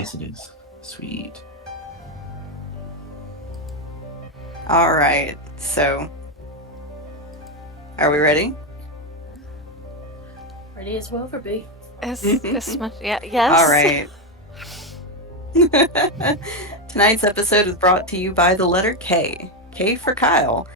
Yes, it is. Sweet. All right. So, are we ready? Ready as well for B. As much, yeah, yes. All right. Tonight's episode is brought to you by the letter K. K for Kyle.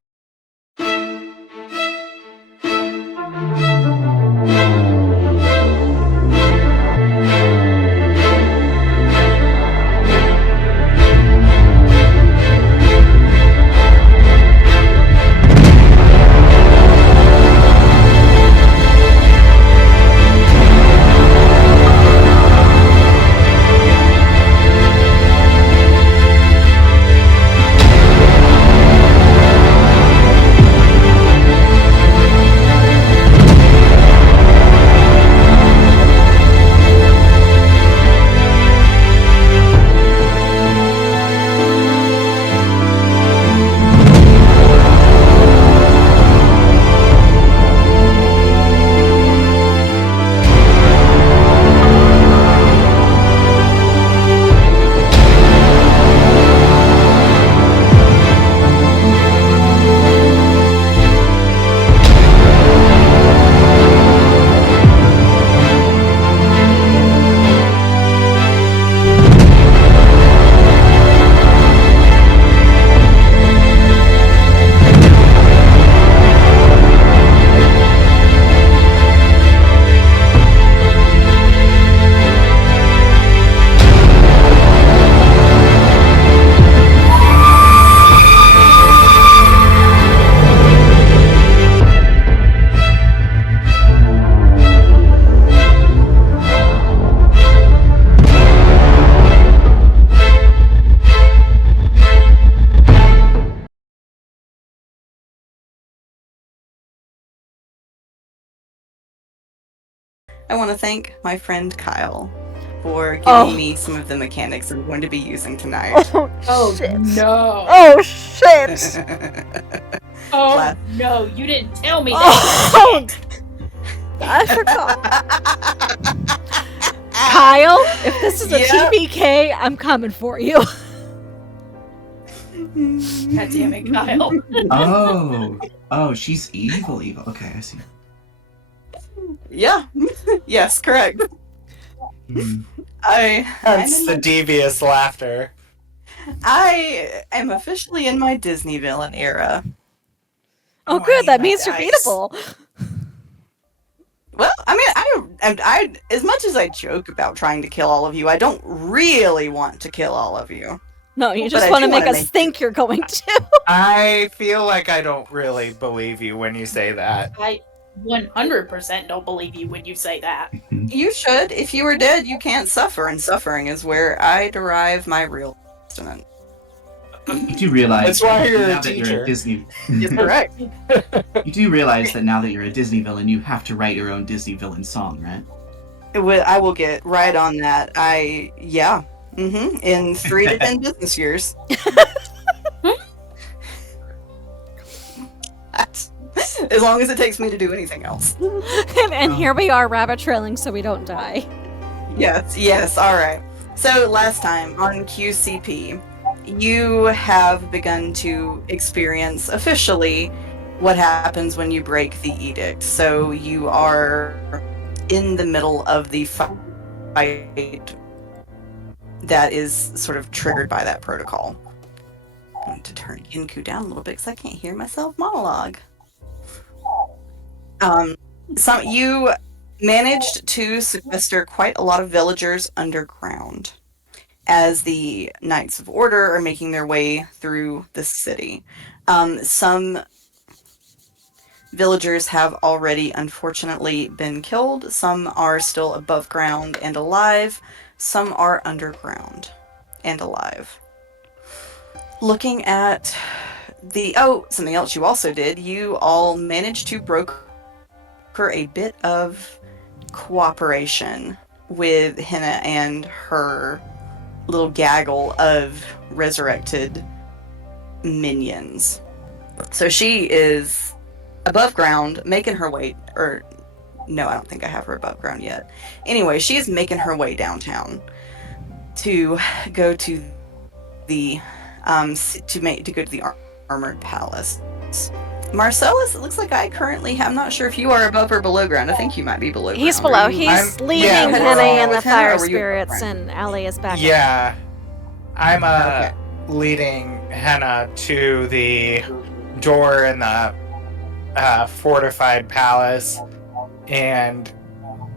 I want to thank my friend Kyle for giving me some of the mechanics I'm going to be using tonight. Oh, shit. no. Oh, shit. Oh, no, you didn't tell me Oh, I forgot. Kyle, if this is a TPK, I'm coming for you. God damn it, Kyle. Oh, she's evil. Okay, I see. Yeah. Yes, correct. That's the devious laughter. I am officially in my Disney villain era. Oh, good. That means you're beatable. Well, I mean, I as much as I joke about trying to kill all of you, I don't really want to kill all of you. No, you just want to make us think you're going to. I feel like I don't really believe you when you say that. I 100% don't believe you when you say that. You should. If you were dead, you can't suffer, and suffering is where I derive my real sustenance. You do realize that's why you're now a that teacher. You're a Disney. You're correct. You do realize that now that you're a Disney villain, you have to write your own Disney villain song, right? I will get right on that. In 3 to 10 business years. As long as it takes me to do anything else. and here we are rabbit trailing so we don't die. Yes, alright. So last time on QCP, you have begun to experience officially what happens when you break the edict. So you are in the middle of the fight that is sort of triggered by that protocol. I want to turn Inku down a little bit because I can't hear myself monologue. You managed to sequester quite a lot of villagers underground as the Knights of Order are making their way through the city. Some villagers have already unfortunately been killed. Some are still above ground and alive. Some are underground and alive. Looking at something else you also did, you all managed to broker a bit of cooperation with Henna and her little gaggle of resurrected minions. So she is above ground, making her way, no, I don't think I have her above ground yet. Anyway, she's making her way downtown. to go to the armored palace. Marcellus, it looks like I'm not sure if you are above or below ground. I think you might be below ground. He's below. Are you- He's I'm- leading yeah, Henna we're and all- the Henna, fire or were you- spirits, and Allie is back. Yeah. I'm Okay. leading Henna to the door in the fortified palace, and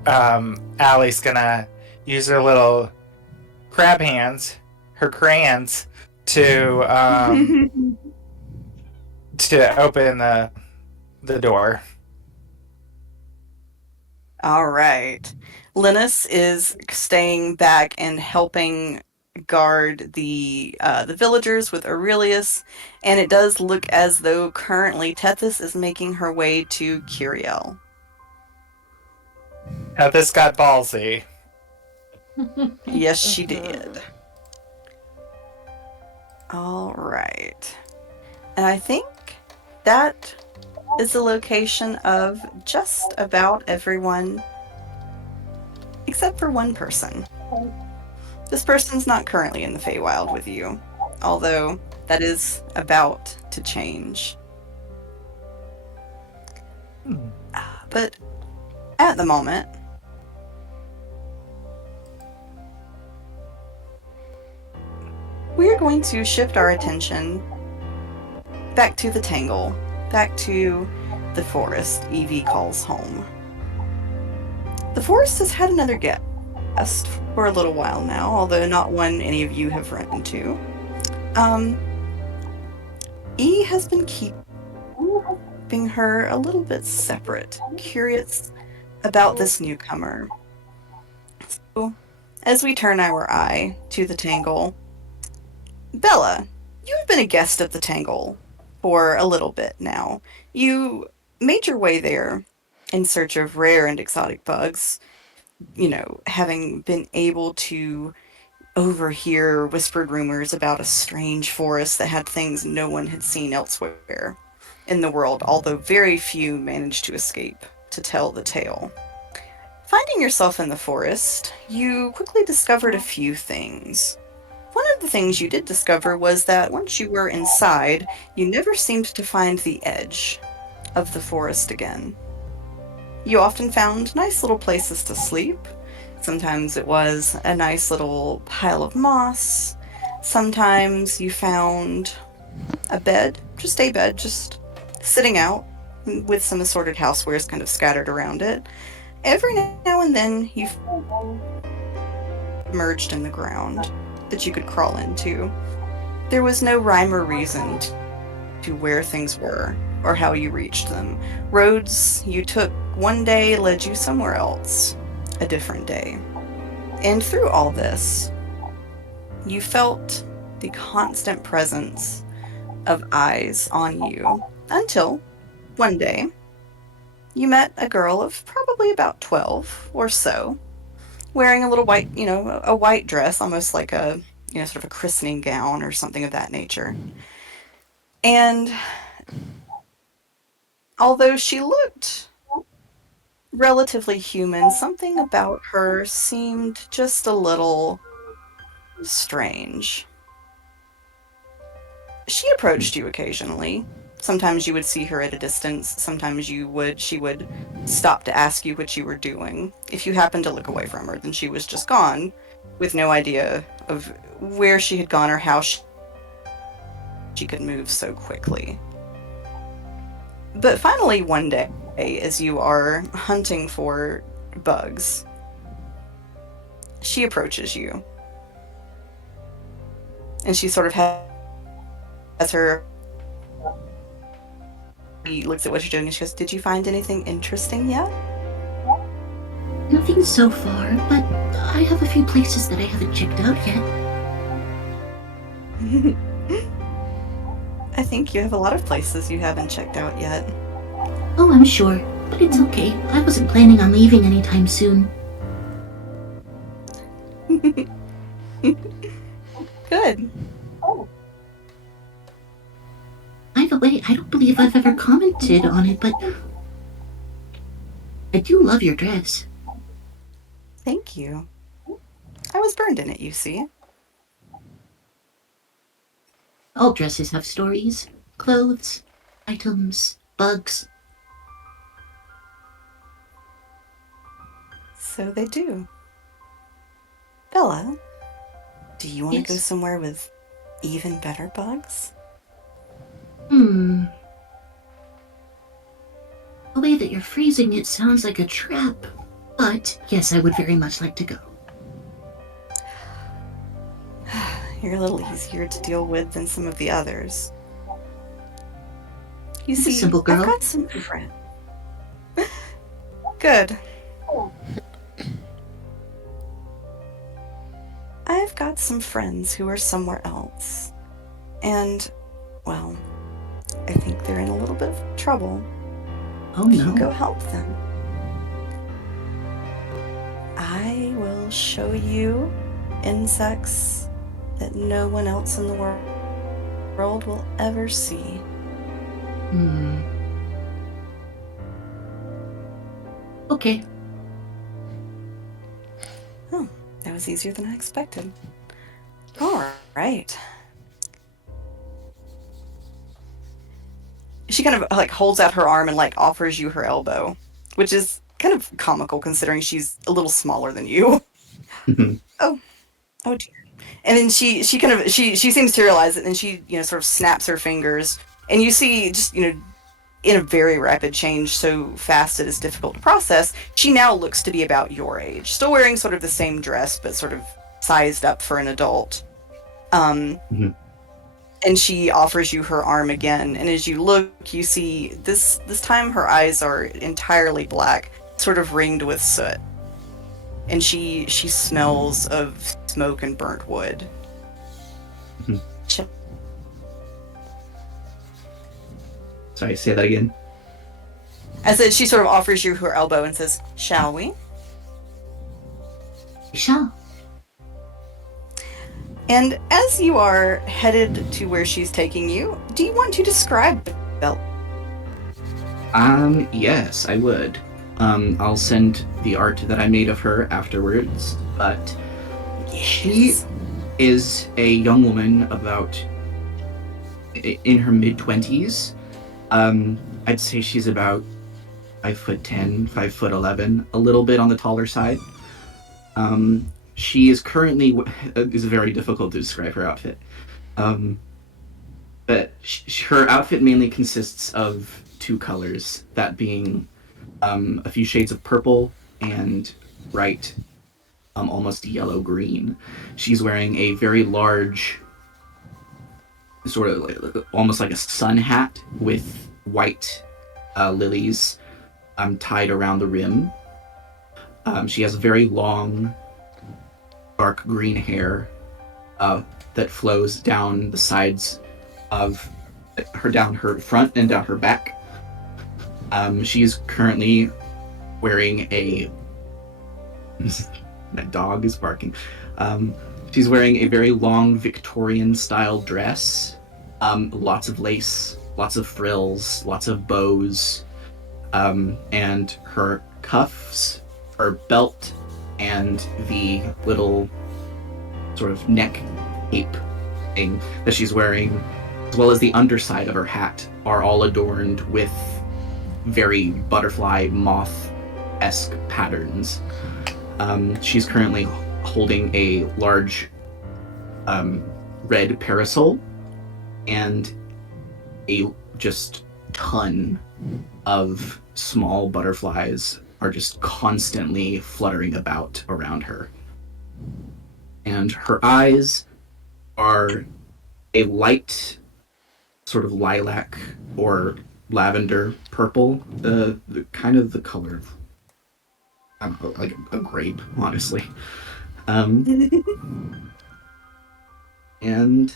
Allie's gonna use her little crab hands, her crayons, to to open the door. All right. Linus is staying back and helping guard the villagers with Aurelius, and it does look as though currently Tethys is making her way to Curiel. Now this got ballsy. Yes, she did. All right. And I think that is the location of just about everyone except for one person. This person's not currently in the Feywild with you, although that is about to change. But at the moment, we are going to shift our attention back to the Tangle, back to the forest Evie calls home. The forest has had another guest for a little while now, although not one any of you have run into. E has been keeping her a little bit separate, curious about this newcomer. So, as we turn our eye to the Tangle, Bella, you have been a guest of the Tangle for a little bit now. You made your way there in search of rare and exotic bugs, having been able to overhear whispered rumors about a strange forest that had things no one had seen elsewhere in the world, although very few managed to escape to tell the tale. Finding yourself in the forest, you quickly discovered a few things. One of the things you did discover was that once you were inside, you never seemed to find the edge of the forest again. You often found nice little places to sleep. Sometimes it was a nice little pile of moss. Sometimes you found a bed, just sitting out with some assorted housewares kind of scattered around it. Every now and then you emerged in the ground that you could crawl into. There was no rhyme or reason to where things were or how you reached them. Roads you took one day led you somewhere else, a different day. And through all this, you felt the constant presence of eyes on you until one day you met a girl of probably about 12 or so, wearing a little white, a white dress, almost like a, sort of a christening gown or something of that nature. And although she looked relatively human, something about her seemed just a little strange. She approached you occasionally. Sometimes you would see her at a distance. Sometimes she would stop to ask you what you were doing. If you happened to look away from her, then she was just gone, with no idea of where she had gone or how she could move so quickly. But finally, one day, as you are hunting for bugs, she approaches you. And she sort of has her... He looks at what you're doing and she goes, "Did you find anything interesting yet?" Nothing so far, but I have a few places that I haven't checked out yet. I think you have a lot of places you haven't checked out yet. Oh, I'm sure, but it's okay. I wasn't planning on leaving anytime soon. Good. By the way, I don't believe I've ever commented on it, but I do love your dress. Thank you. I was burned in it, you see. All dresses have stories. Clothes, items, bugs. So they do. Bella, do you want to go Yes. somewhere with even better bugs? The way that you're phrasing it sounds like a trap. But, yes, I would very much like to go. You're a little easier to deal with than some of the others. You I'm a see, simple girl. I've got some friends. Good. I've got some friends who are somewhere else. And, well, I think they're in a little bit of trouble. Oh You go no. help them. I will show you insects that no one else in the world will ever see. Okay. Oh, that was easier than I expected. All right. She kind of like holds out her arm and like offers you her elbow, which is kind of comical considering she's a little smaller than you. Oh dear. And then she seems to realize it, and she sort of snaps her fingers, and you see just in a very rapid change, so fast it is difficult to process. She now looks to be about your age, still wearing sort of the same dress, but sort of sized up for an adult. And she offers you her arm again, and as you look, you see this time her eyes are entirely black, sort of ringed with soot. And she smells of smoke and burnt wood. Sorry, say that again. I said she sort of offers you her elbow and says, "Shall we?" Shall. And as you are headed to where she's taking you, do you want to describe Bella? Yes, I would. I'll send the art that I made of her afterwards, but she is a young woman about in her mid-20s. I'd say she's about 5'10", 5'11", a little bit on the taller side. She is currently, it's very difficult to describe her outfit. But her outfit mainly consists of two colors, that being a few shades of purple and bright, almost yellow-green. She's wearing a very large, sort of almost like a sun hat with white lilies tied around the rim. She has very long, dark green hair that flows down the sides of her, down her front and down her back. She's currently wearing that dog is barking. She's wearing a very long Victorian style dress. Lots of lace, lots of frills, lots of bows, and her cuffs, her belt, and the little sort of neck cape thing that she's wearing, as well as the underside of her hat, are all adorned with very butterfly moth-esque patterns. She's currently holding a large red parasol and a just ton of small butterflies are just constantly fluttering about around her. And her eyes are a light sort of lilac or lavender purple, the kind of the color of, I don't know, like a grape, honestly. And I'm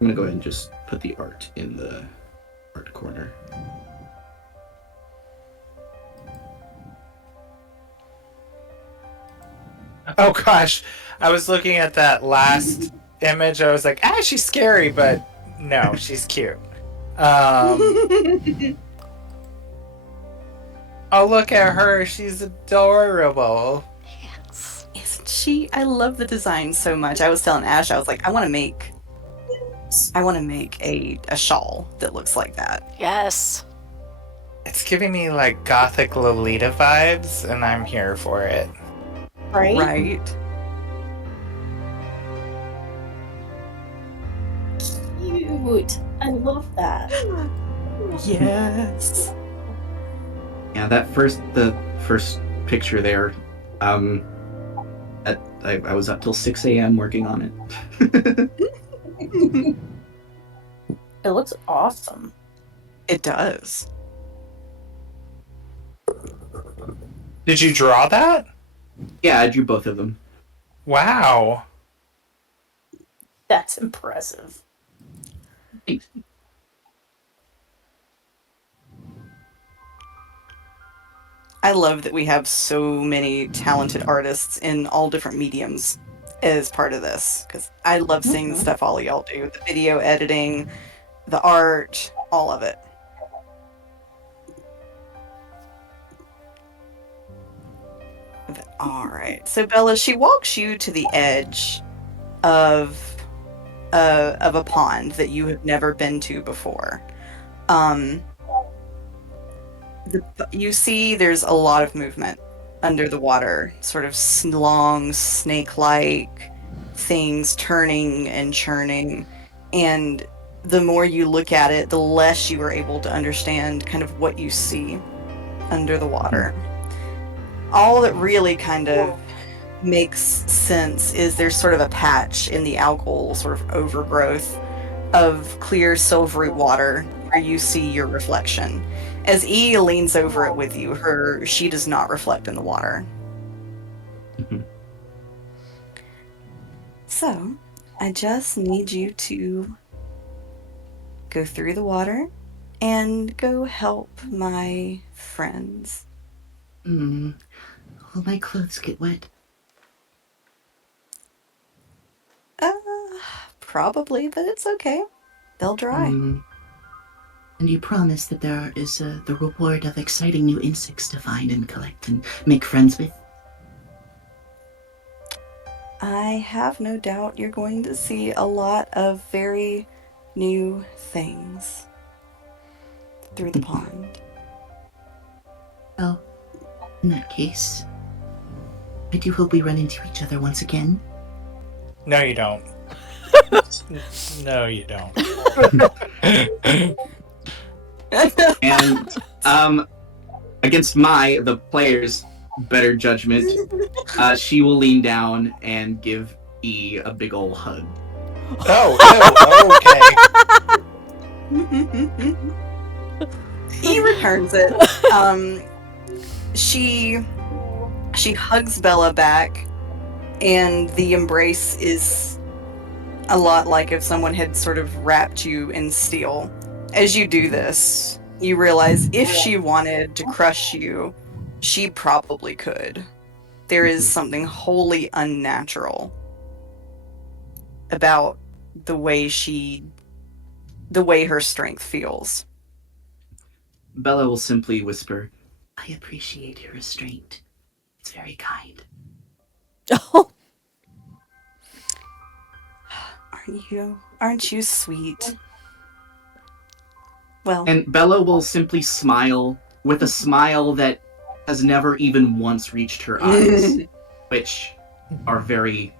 gonna go ahead and just put the art in the art corner. Oh gosh, I was looking at that last image. I was like, she's scary, but no, she's cute. Oh, look at her. She's adorable. Yes. Isn't I love the design so much. I was telling Ash, I was like, I want to make a shawl that looks like that. Yes. It's giving me like gothic Lolita vibes, and I'm here for it. Right? Right. Cute. I love that. Yes. Yeah, the first picture there, I was up till 6 a.m. working on it. It looks awesome. It does. Did you draw that? Yeah, I drew both of them. Wow. That's impressive. Thanks. I love that we have so many talented artists in all different mediums as part of this, because I love seeing the stuff all of y'all do. The video editing, the art, all of it. All right. So Bella, she walks you to the edge of a pond that you have never been to before. You see there's a lot of movement under the water, sort of long snake-like things turning and churning, and the more you look at it, the less you are able to understand kind of what you see under the water. All that really kind of makes sense is there's sort of a patch in the algal sort of overgrowth of clear silvery water where you see your reflection. As E leans over it with you, she does not reflect in the water. Mhm. So, I just need you to go through the water and go help my friends. Will my clothes get wet? Probably, but it's okay. They'll dry. And you promise that there is the reward of exciting new insects to find and collect and make friends with? I have no doubt you're going to see a lot of very new things through the pond. Well, in that case, I do hope we run into each other once again. No, you don't. No, you don't. And against the player's better judgment, she will lean down and give E a big ol' hug. Oh, okay. E returns it. She hugs Bella back, and the embrace is a lot like if someone had sort of wrapped you in steel. As you do this, you realize if she wanted to crush you, she probably could. There is something wholly unnatural about the way her strength feels. Bella will simply whisper, I appreciate your restraint. It's very kind. Oh, Aren't you sweet? Well, and Bella will simply smile with a smile that has never even once reached her eyes, which are very.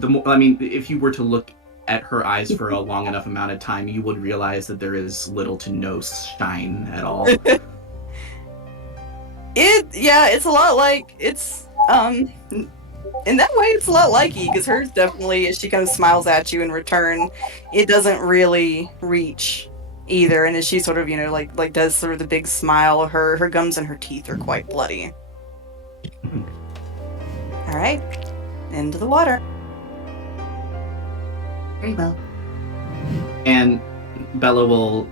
If you were to look at her eyes for a long enough amount of time, you would realize that there is little to no shine at all. It's a lot like in that way it's a lot like E, because hers definitely, as she kind of smiles at you in return, it doesn't really reach either, and as she sort of like does sort of the big smile, her gums and her teeth are quite bloody. All right, into the water. Very well. And Bella will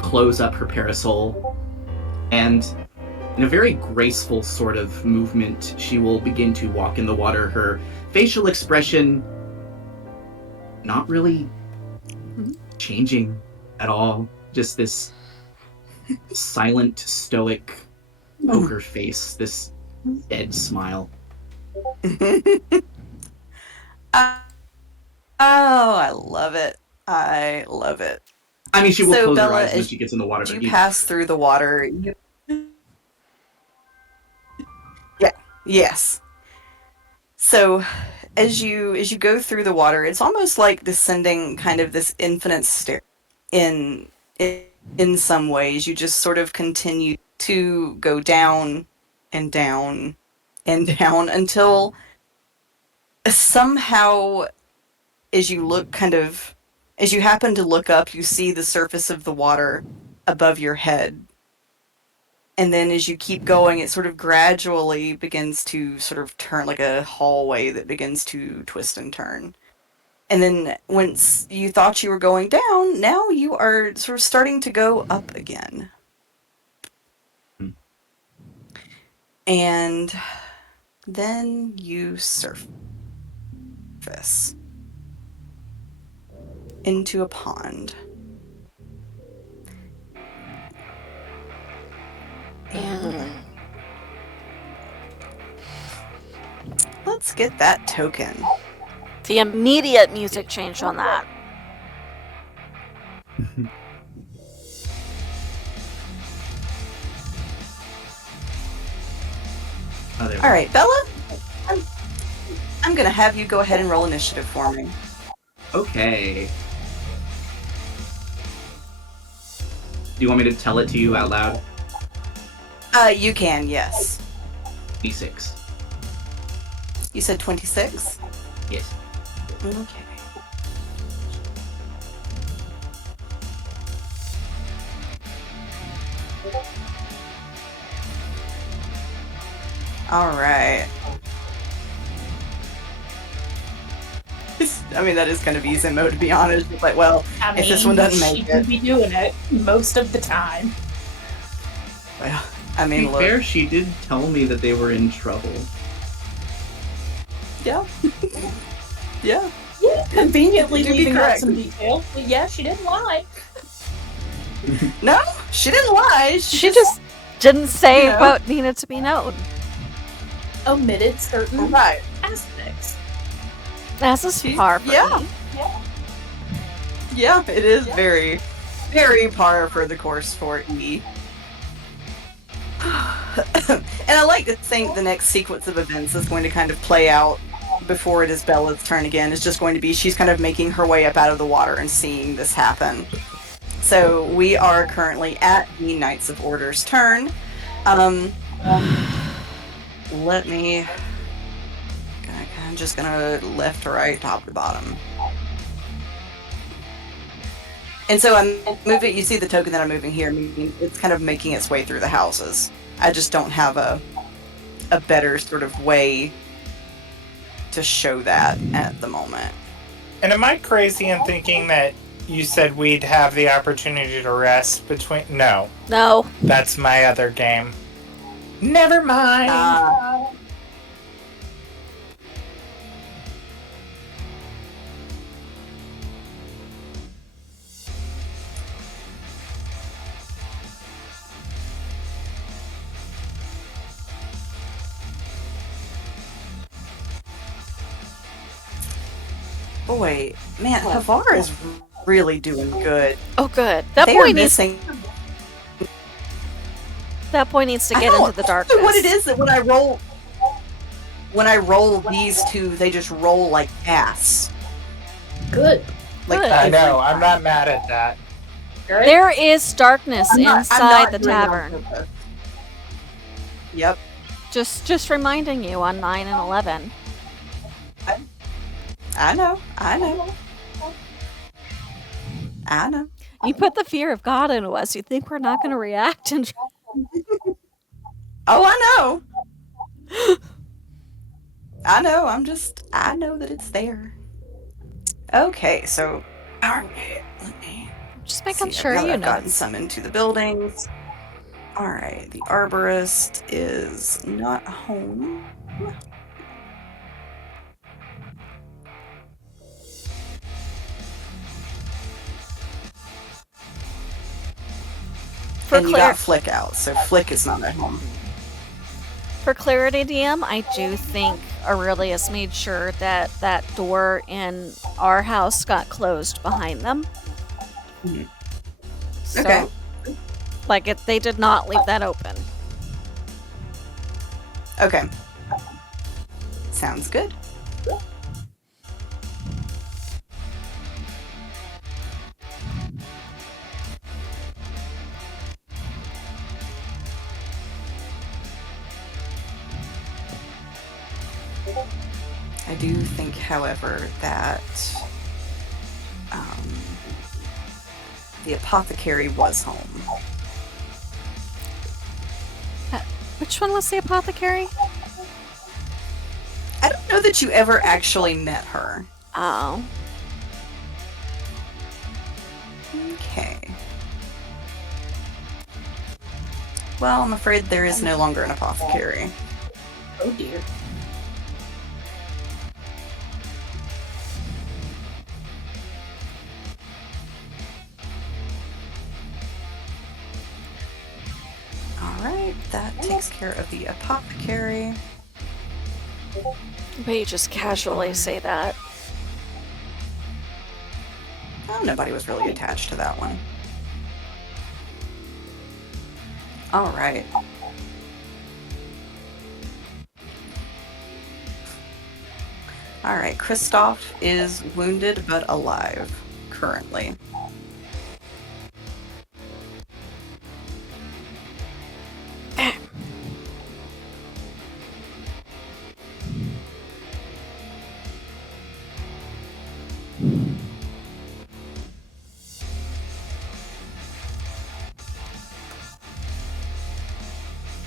close up her parasol, and in a very graceful sort of movement, she will begin to walk in the water. Her facial expression not really changing at all. Just this silent, stoic poker face, this dead smile. Oh, I love it. I love it. I mean, she will So, close her Bella, eyes when as she gets in the water. you But you pass through the water, yeah, yes. So, as you go through the water, it's almost like descending kind of this infinite stair. In in some ways, you just sort of continue to go down and down and down until somehow, as you look kind of, as you happen to look up, you see the surface of the water above your head. And then as you keep going, it sort of gradually begins to sort of turn like a hallway that begins to twist and turn. And then once you thought you were going down, now you are sort of starting to go up again. And then you surface into a pond. And let's get that token. The immediate music change on that. Oh, there. All right, Bella, I'm going to have you go ahead and roll initiative for me. Okay. Do you want me to tell it to you out loud? You can, yes. D6. You said 26? Yes. Okay. All right. I mean, that is kind of easy mode, to be honest. It's like, well, I mean, if this one doesn't make she it, could be doing it most of the time. well, I To mean, be look. fair, she did tell me that they were in trouble. Yeah. Yeah. Yeah, conveniently To be leaving out correct. some details. But yeah, she didn't lie. No, she didn't lie. She just didn't say you know. what needed to be known. Omitted certain Right. aspects. That's a par for Yeah. me. Yeah, it is very, very par for the course for E. And I like to think the next sequence of events is going to kind of play out before it is Bella's turn again. It's just going to be she's kind of making her way up out of the water and seeing this happen. So we are currently at the Knights of Order's turn. Let me. I'm just gonna left to right, top to bottom. And so I'm moving. You see the token that I'm moving here. Meaning it's kind of making its way through the houses. I just don't have a better sort of way to show that at the moment. And am I crazy in thinking that you said we'd have the opportunity to rest between? No, No. that's my other game. Never mind. Boy, man, Havar is really doing good. Oh, good. That They boy are needs. missing. That boy needs to I get don't into the know darkness. what it is that when I roll these two, they just roll like ass. Good. Like Good. I know. every I'm time. not mad at that. Right? There is darkness I'm not inside the doing it on tavern. purpose. Yep. Just reminding you on 9 and 11. I know. I know. I know. You put the fear of God into us. You think we're not going to react? And Oh, I know. I know. I know that it's there. Okay, so let me just making see, sure now that you I've know. gotten some into the buildings. All right, the arborist is not home. And you got Flick out, so Flick is not at home. For clarity, DM, I do think Aurelius made sure that that door in our house got closed behind them. So, Okay. like, they did not leave that open. Okay. Sounds good. I do think, however, that the apothecary was home. Which one was the apothecary? I don't know that you ever actually met her. Oh. Okay. Well, I'm afraid there is no longer an apothecary. Oh dear. Alright, that takes care of the apothecary. But you just casually say that. Oh, nobody was really attached to that one. Alright. Alright, Kristoff is wounded but alive, currently.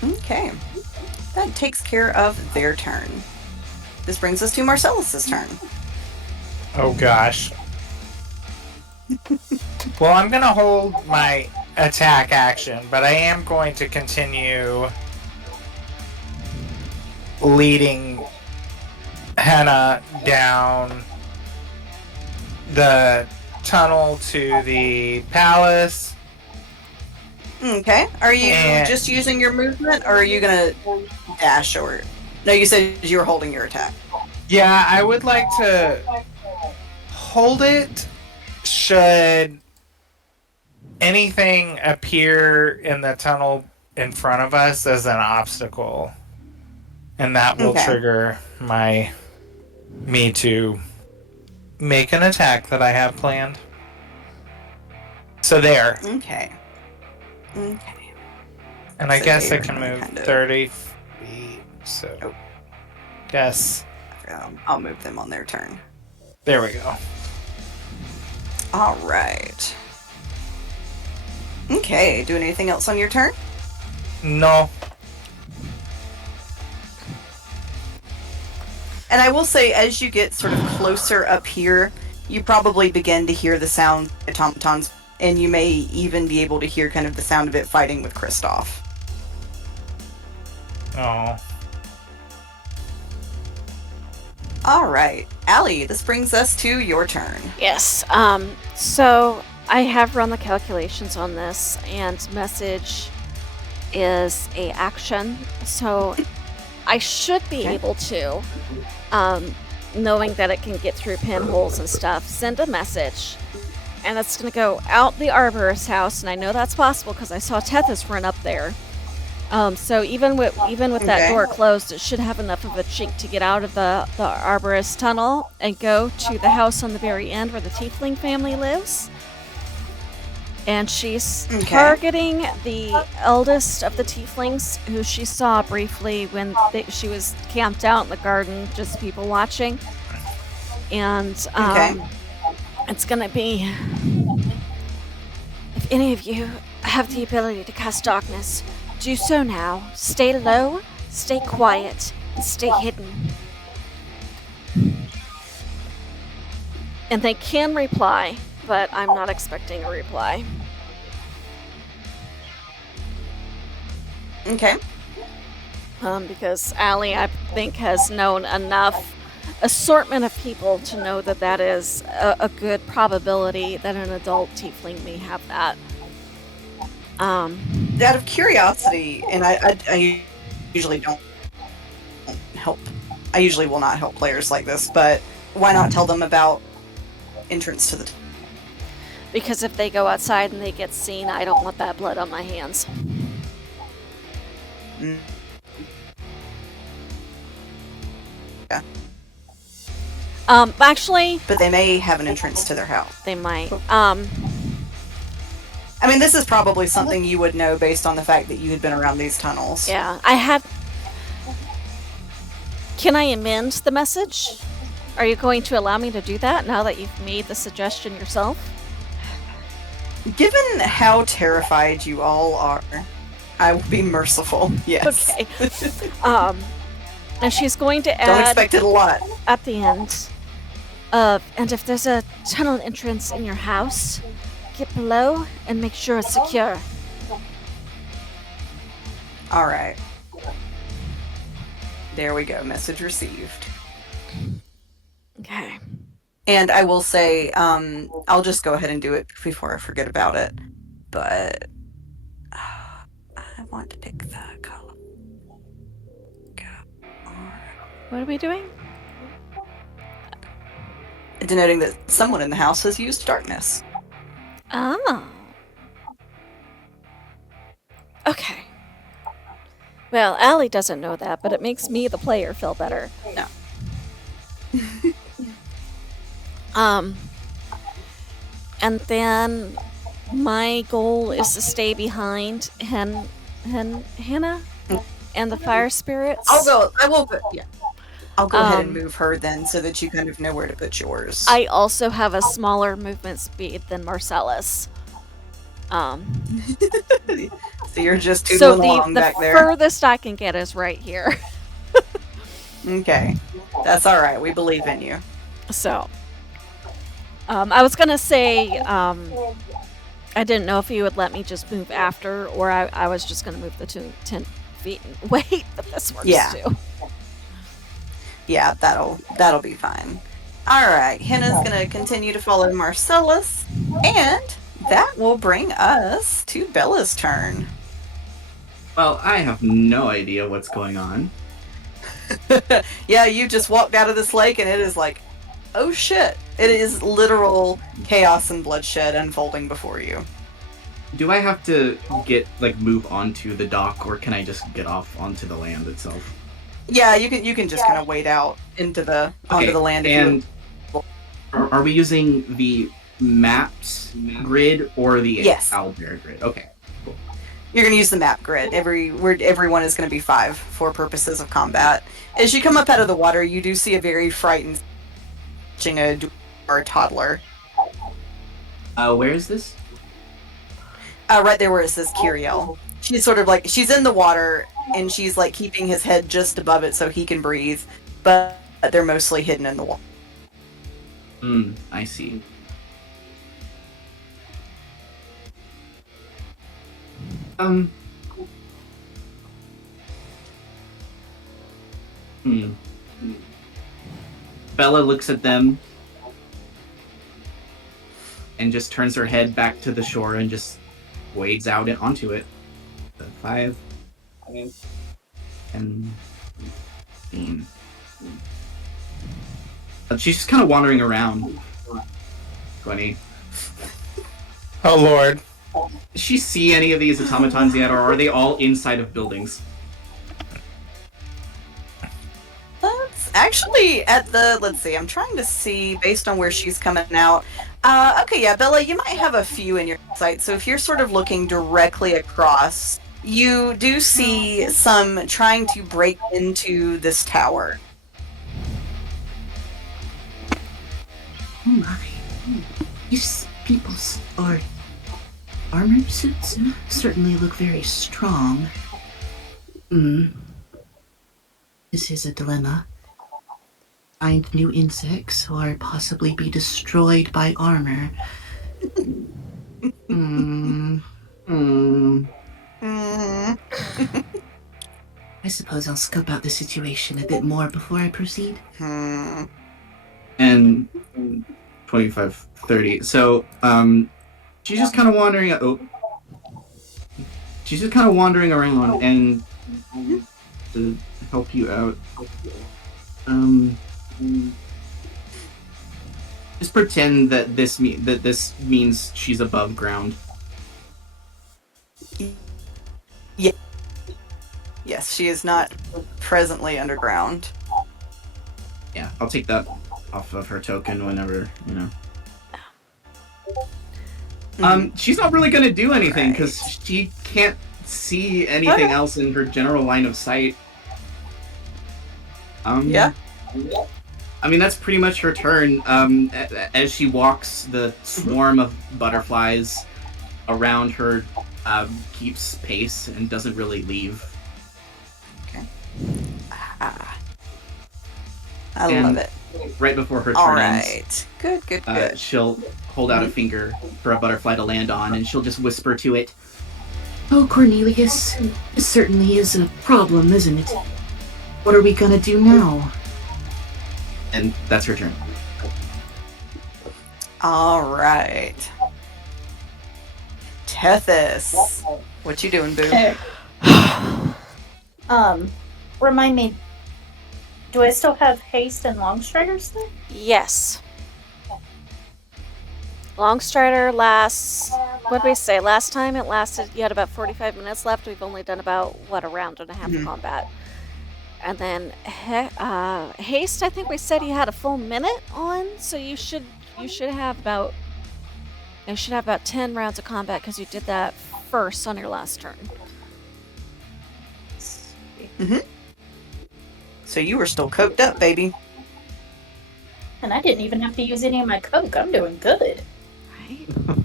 Okay. That takes care of their turn. This brings us to Marcellus's turn. Oh gosh. Well, I'm gonna hold my attack action, but I am going to continue leading Hannah down the tunnel to the palace. Okay. Are you And- just using your movement, or are you gonna dash or? No, you said you were holding your attack. Yeah, I would like to hold it should anything appear in the tunnel in front of us as an obstacle. And that will Okay. trigger me to make an attack that I have planned. So there. Okay. Okay. And I So guess I you're can gonna move kind of- 30 feet. So Oh. guess I'll move them on their turn. there we go. All right. Okay. Doing anything else on your turn? No. And I will say, as you get sort of closer up here, you probably begin to hear the sound of automatons, and you may even be able to hear kind of the sound of it fighting with Kristoff. Oh. All right, Allie, this brings us to your turn. Yes. So I have run the calculations on this, and message is a action. So I should be Okay. able to, knowing that it can get through pinholes and stuff, send a message. And it's going to go out the arborist's house, and I know that's possible because I saw Tethys run up there. So even with that Okay. door closed, it should have enough of a chink to get out of the arborist tunnel and go to the house on the very end where the tiefling family lives. And she's Okay. targeting the eldest of the tieflings, who she saw briefly when she was camped out in the garden, just people watching. And Okay. it's gonna be, if any of you have the ability to cast darkness, do so now. Stay low, stay quiet, and stay hidden. And they can reply, but I'm not expecting a reply. Okay. Because Allie, I think, has known enough assortment of people to know that that is a good probability that an adult tiefling may have that. Out of curiosity, and I usually don't help I usually will not help players like this, but why not tell them about entrance to the Because if they go outside and they get seen, I don't want that blood on my hands. Mm. Yeah. Actually, But they may have an entrance to their house. they might. I mean, this is probably something you would know based on the fact that you had been around these tunnels. Yeah, I had. Can I amend the message? Are you going to allow me to do that now that you've made the suggestion yourself? Given how terrified you all are, I will be merciful. Yes. Okay. And she's going to Don't add expect it a lot. at the end and if there's a tunnel entrance in your house, get below and make sure it's secure. All right. There we go. Message received. Okay. And I will say, I'll just go ahead and do it before I forget about it. But I want to pick that color. What are we doing? Denoting that someone in the house has used darkness. Oh. Okay. Well, Allie doesn't know that, but it makes me, the player, feel better. No. And then my goal is to stay behind Hannah and the fire spirits. I will go. Yeah. I'll go ahead and Um, move her then, so that you kind of know where to put yours. I also have a smaller movement speed than Marcellus. So you're just So tootling along the back there. furthest I can get is right here. Okay, that's all right. We believe in you. So, I was gonna say, I didn't know if you would let me just move after, or I was just gonna move the 10 feet and wait, but this works Yeah. too. Yeah, that'll be fine. All right, Hannah's gonna continue to follow Marcellus, and that will bring us to Bella's turn. Well, I have no idea what's going on. Yeah, you just walked out of this lake, and it is like, oh shit! It is literal chaos and bloodshed unfolding before you. Do I have to move onto the dock, or can I just get off onto the land itself? Yeah, you can just kind of wade out onto the land. If And are we using the maps grid or the Yes. owlbear grid? Okay. You're going to use the map grid. Everyone is going to be 5 for purposes of combat. As you come up out of the water, you do see a very frightened a toddler. Where is this? Right there where it says Kiriel. She's sort of like, she's in the water, and she's like keeping his head just above it so he can breathe, but they're mostly hidden in the water. I see. Bella looks at them and just turns her head back to the shore and just wades out and onto it. 5 and 15. She's just kind of wandering around. 20. Oh lord. Does she see any of these automatons yet, or are they all inside of buildings? That's actually at the, let's see, I'm trying to see based on where she's coming out. Okay, yeah, Bella, you might have a few in your sight, so if you're sort of looking directly across, you do see some trying to break into this tower. Oh my. These people's armor suits certainly look very strong. This is a dilemma. Find new insects or possibly be destroyed by armor. I suppose I'll scope out the situation a bit more before I proceed. And 25, 30. So, she's just kind of wandering. She's just kind of wandering around, and to help you out, Um, just pretend that this means she's above ground. Yes, she is not presently underground. Yeah, I'll take that off of her token whenever, you know. She's not really gonna do anything because she can't see anything else in her general line of sight. Yeah. I mean, that's pretty much her turn. As she walks, the swarm of butterflies around her keeps pace and doesn't really leave. Okay. I love it. Right before her All turn right. ends, Good. she'll hold out a finger for a butterfly to land on, and she'll just whisper to it, Oh, Cornelius, this certainly is a problem, isn't it? What are we gonna do now? and that's her turn. All right. Tethys, what you doing, boo? Okay. Remind me, do I still have haste and long striders then? Yes. Longstrider lasts. What did we say? Last time it lasted, you had about 45 minutes left. We've only done about, a round and a half of combat. And then haste, I think we said you had a full minute on, so you should have about 10 rounds of combat because you did that first on your last turn. So you were still coked up, baby. And I didn't even have to use any of my coke. I'm doing good.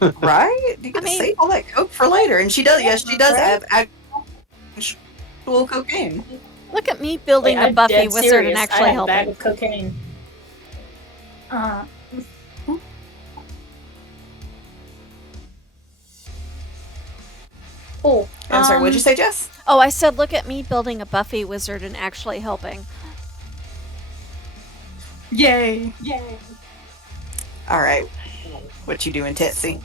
Right? Right? You can save all that coke for later. And she does, yes, she does have actual cocaine. Look at me building Wait, a I'm Buffy dead wizard serious. and I actually have a bag helping. of cocaine. Cool. I'm sorry, what'd you say, Jess? Oh, I said look at me building a Buffy wizard and actually helping. Yay. All right. What you doing, Tetsy?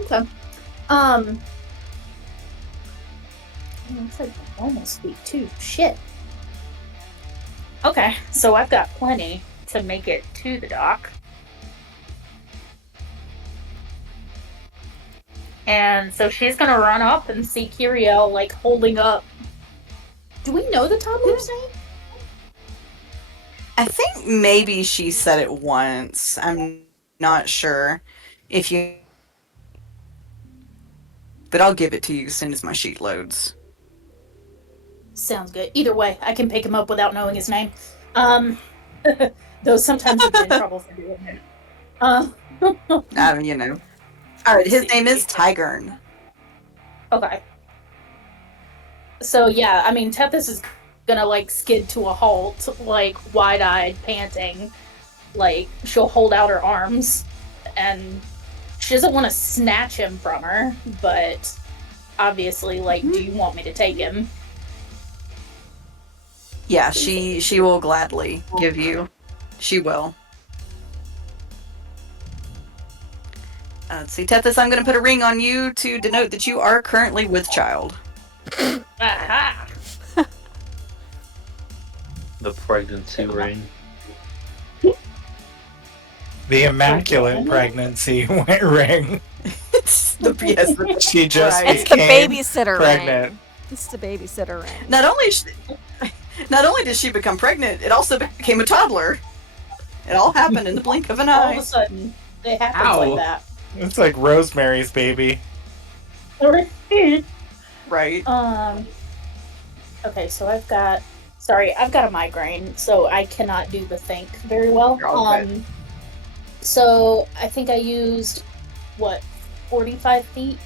Okay. Looks like the normal speed too. Shit. Okay, so I've got plenty to make it to the dock. And so she's gonna run up and see Kiriel like holding up. Do we know the toddler's name? I think maybe she said it once. I'm not sure if you... But I'll give it to you as soon as my sheet loads. Sounds good. Either way, I can pick him up without knowing his name. Though sometimes you get in trouble for doing it. You know. Alright, his name is Tigern. Okay. So yeah, I mean, Tethys is gonna like skid to a halt, like wide-eyed, panting. Like she'll hold out her arms, and she doesn't want to snatch him from her, but obviously, like, do you want me to take him? Yeah, she will gladly give you. She will. Let's see, Tethys, I'm going to put a ring on you to denote that you are currently with child. Aha! The pregnancy ring. The immaculate pregnancy ring. Yes, She just Right. It's the became babysitter pregnant. ring. It's the babysitter ring. Not only did she become pregnant, it also became a toddler. It all happened in the blink of an All of eye. a sudden, it happens Ow. like that. It's like Rosemary's Baby. Right. Okay, so I've got a migraine, so I cannot do the think very well. You're all good. So I think I used 45 feet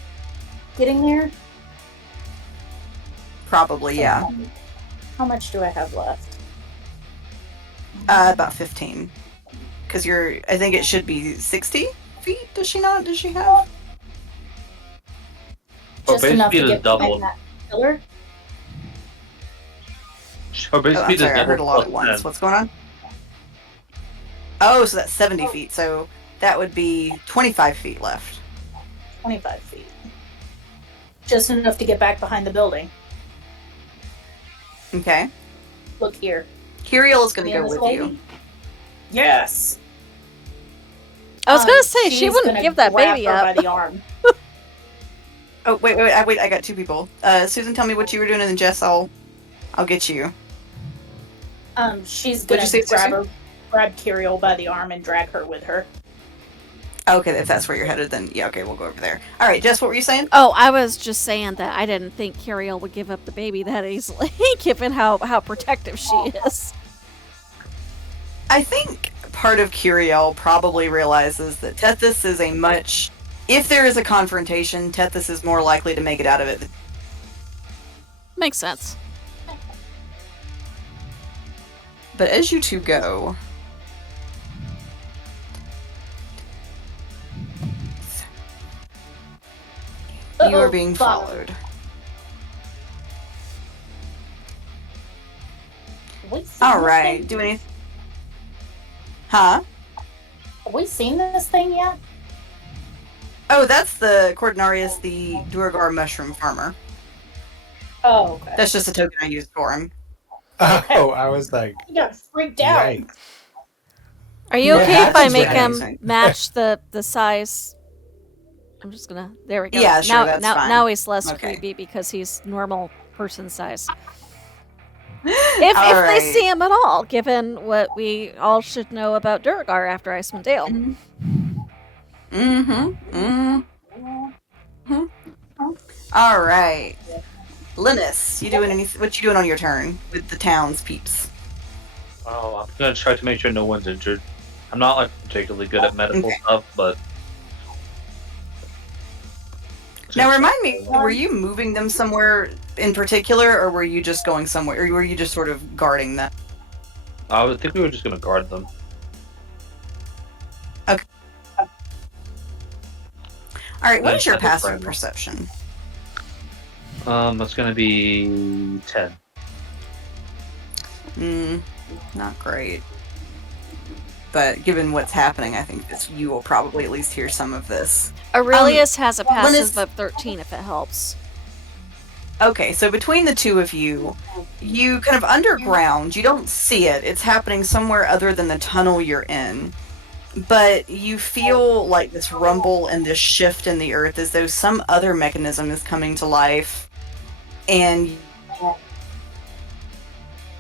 getting there. Probably, yeah. How much do I have left? About 15. Because I think it should be 60 feet, does she not? Does she have? Or Just enough to basically get the behind double. that pillar. Or Oh, basically I'm sorry, I the heard a lot at double once. plus What's going on? Oh, so that's 70 feet. So that would be 25 feet left. 25 feet. Just enough to get back behind the building. Okay. Look here. Curiel is going Me to and go this with lady? you. Yes. I was gonna say she she's wouldn't gonna give that grab baby her up. by the arm. Oh, wait, I got two people. Susan, tell me what you were doing, and then Jess, I'll get you. She's What'd gonna you say, Susan? grab Curiel by the arm and drag her with her. Okay, if that's where you're headed, then yeah, okay, we'll go over there. All right, Jess, what were you saying? Oh, I was just saying that I didn't think Curiel would give up the baby that easily, given how protective she is. I think part of Curiel probably realizes that Tethys is a much... If there is a confrontation, Tethys is more likely to make it out of it. Makes sense. But as you two go... You are being followed. Alright, do anything... Huh? Have we seen this thing yet? Oh, that's the Cordinarius, the Duergar mushroom farmer. Oh, okay. That's just a token I used for him. Oh, I was like, You got freaked out. yikes. Are you What okay if I happens make when- him match the size? I'm just gonna. There we go. Yeah, sure, now, that's now, fine. now he's less Okay. creepy because he's normal person size. All If right. they see him at all, given what we all should know about Durgar after Icewind Dale. All right. Linus, you doing anything? What you doing on your turn with the town's peeps? Oh, I'm gonna try to make sure no one's injured. I'm not like particularly good at medical Okay. stuff, but Now, remind me, were you moving them somewhere in particular, or were you just going somewhere, or were you just sort of guarding them? I would think we were just gonna guard them. All right, what Then is your set the passive frame. perception? That's gonna be 10. Not great. But given what's happening, I think that you will probably at least hear some of this. Aurelius has a passive Linus- of 13 if it helps. Okay, so between the two of you, you kind of underground, you don't see it. It's happening somewhere other than the tunnel you're in. But you feel like this rumble and this shift in the earth as though some other mechanism is coming to life. And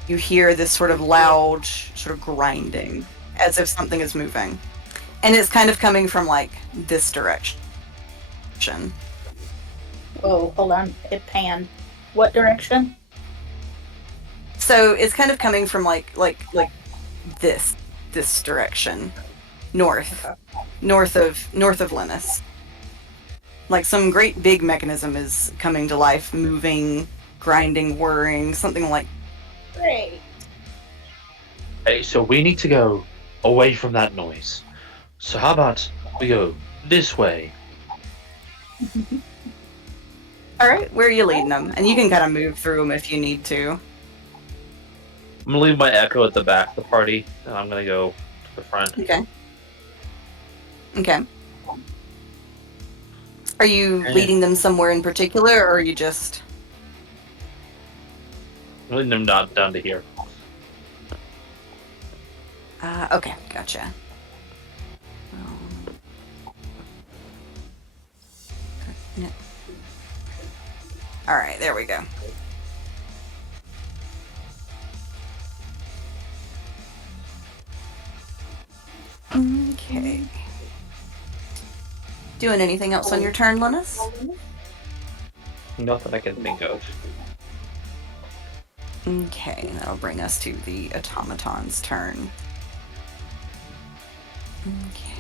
you hear this sort of loud, sort of grinding, as if something is moving. And it's kind of coming from, like, this direction. Whoa, hold on. It panned. What direction? So it's kind of coming from, like this direction. North of Linus. Like some great big mechanism is coming to life, moving, grinding, whirring, something like. Great. Hey, so we need to go away from that noise. So how about we go this way? All right, where are you leading them? And you can kind of move through them if you need to. I'm gonna leave my echo at the back of the party, and I'm gonna go to the front. Okay. Okay. Are you leading them somewhere in particular, or are you just? I'm leading them down to here. Okay, gotcha. All right, there we go. Okay. Doing anything else on your turn, Linus? Nothing I can think of. Okay, that'll bring us to the automaton's turn. Okay.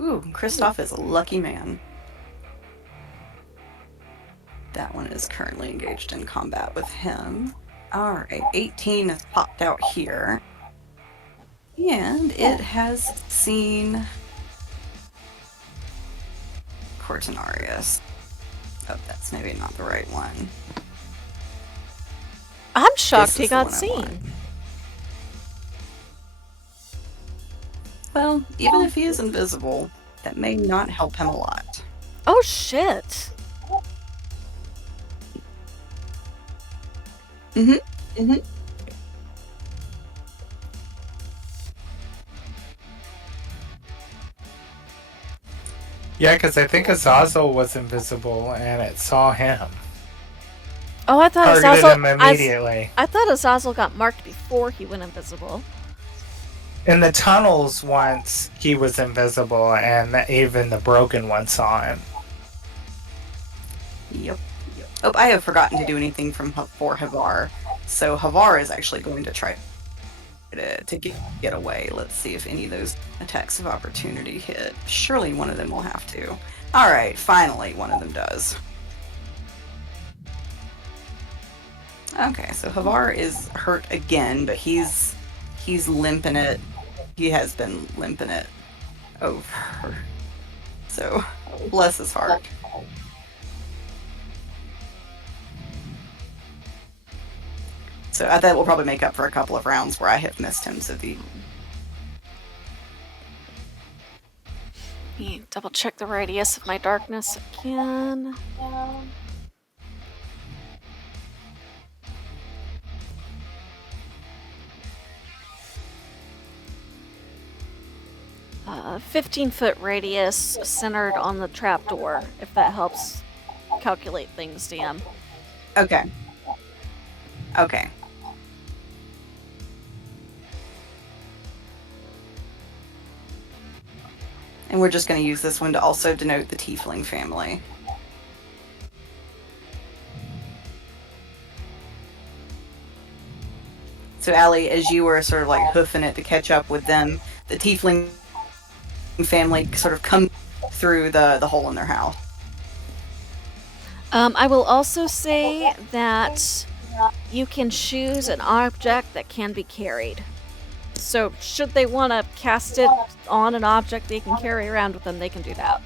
Ooh, Kristoff is a lucky man. is currently engaged in combat with him. Alright, 18 has popped out here. And it has seen Cortinarius. Oh, that's maybe not the right one. I'm shocked This he is the got one I seen. want. Well, even if he is invisible, that may not help him a lot. Oh shit. Yeah, because I think Azazel was invisible and it saw him. Oh, I thought Targeted Azazel. him immediately. I thought Azazel got marked before he went invisible. In the tunnels once, he was invisible, and even the broken one saw him. Yep. Oh, I have forgotten to do anything for Havar. So Havar is actually going to try to get away. Let's see if any of those attacks of opportunity hit. Surely one of them will have to. Alright, finally one of them does. Okay, so Havar is hurt again, but he's limping it. He has been limping it over. So, bless his heart. So I think we'll probably make up for a couple of rounds where I have missed him. So the Let me double check the radius of my darkness again. 15-foot radius centered on the trapdoor, if that helps calculate things, DM. okay. Okay. And we're just going to use this one to also denote the tiefling family. So Allie, as you were sort of like hoofing it to catch up with them, the tiefling family sort of come through the hole in their house. I will also say that you can choose an object that can be carried. So should they want to cast it on an object they can carry around with them, they can do that.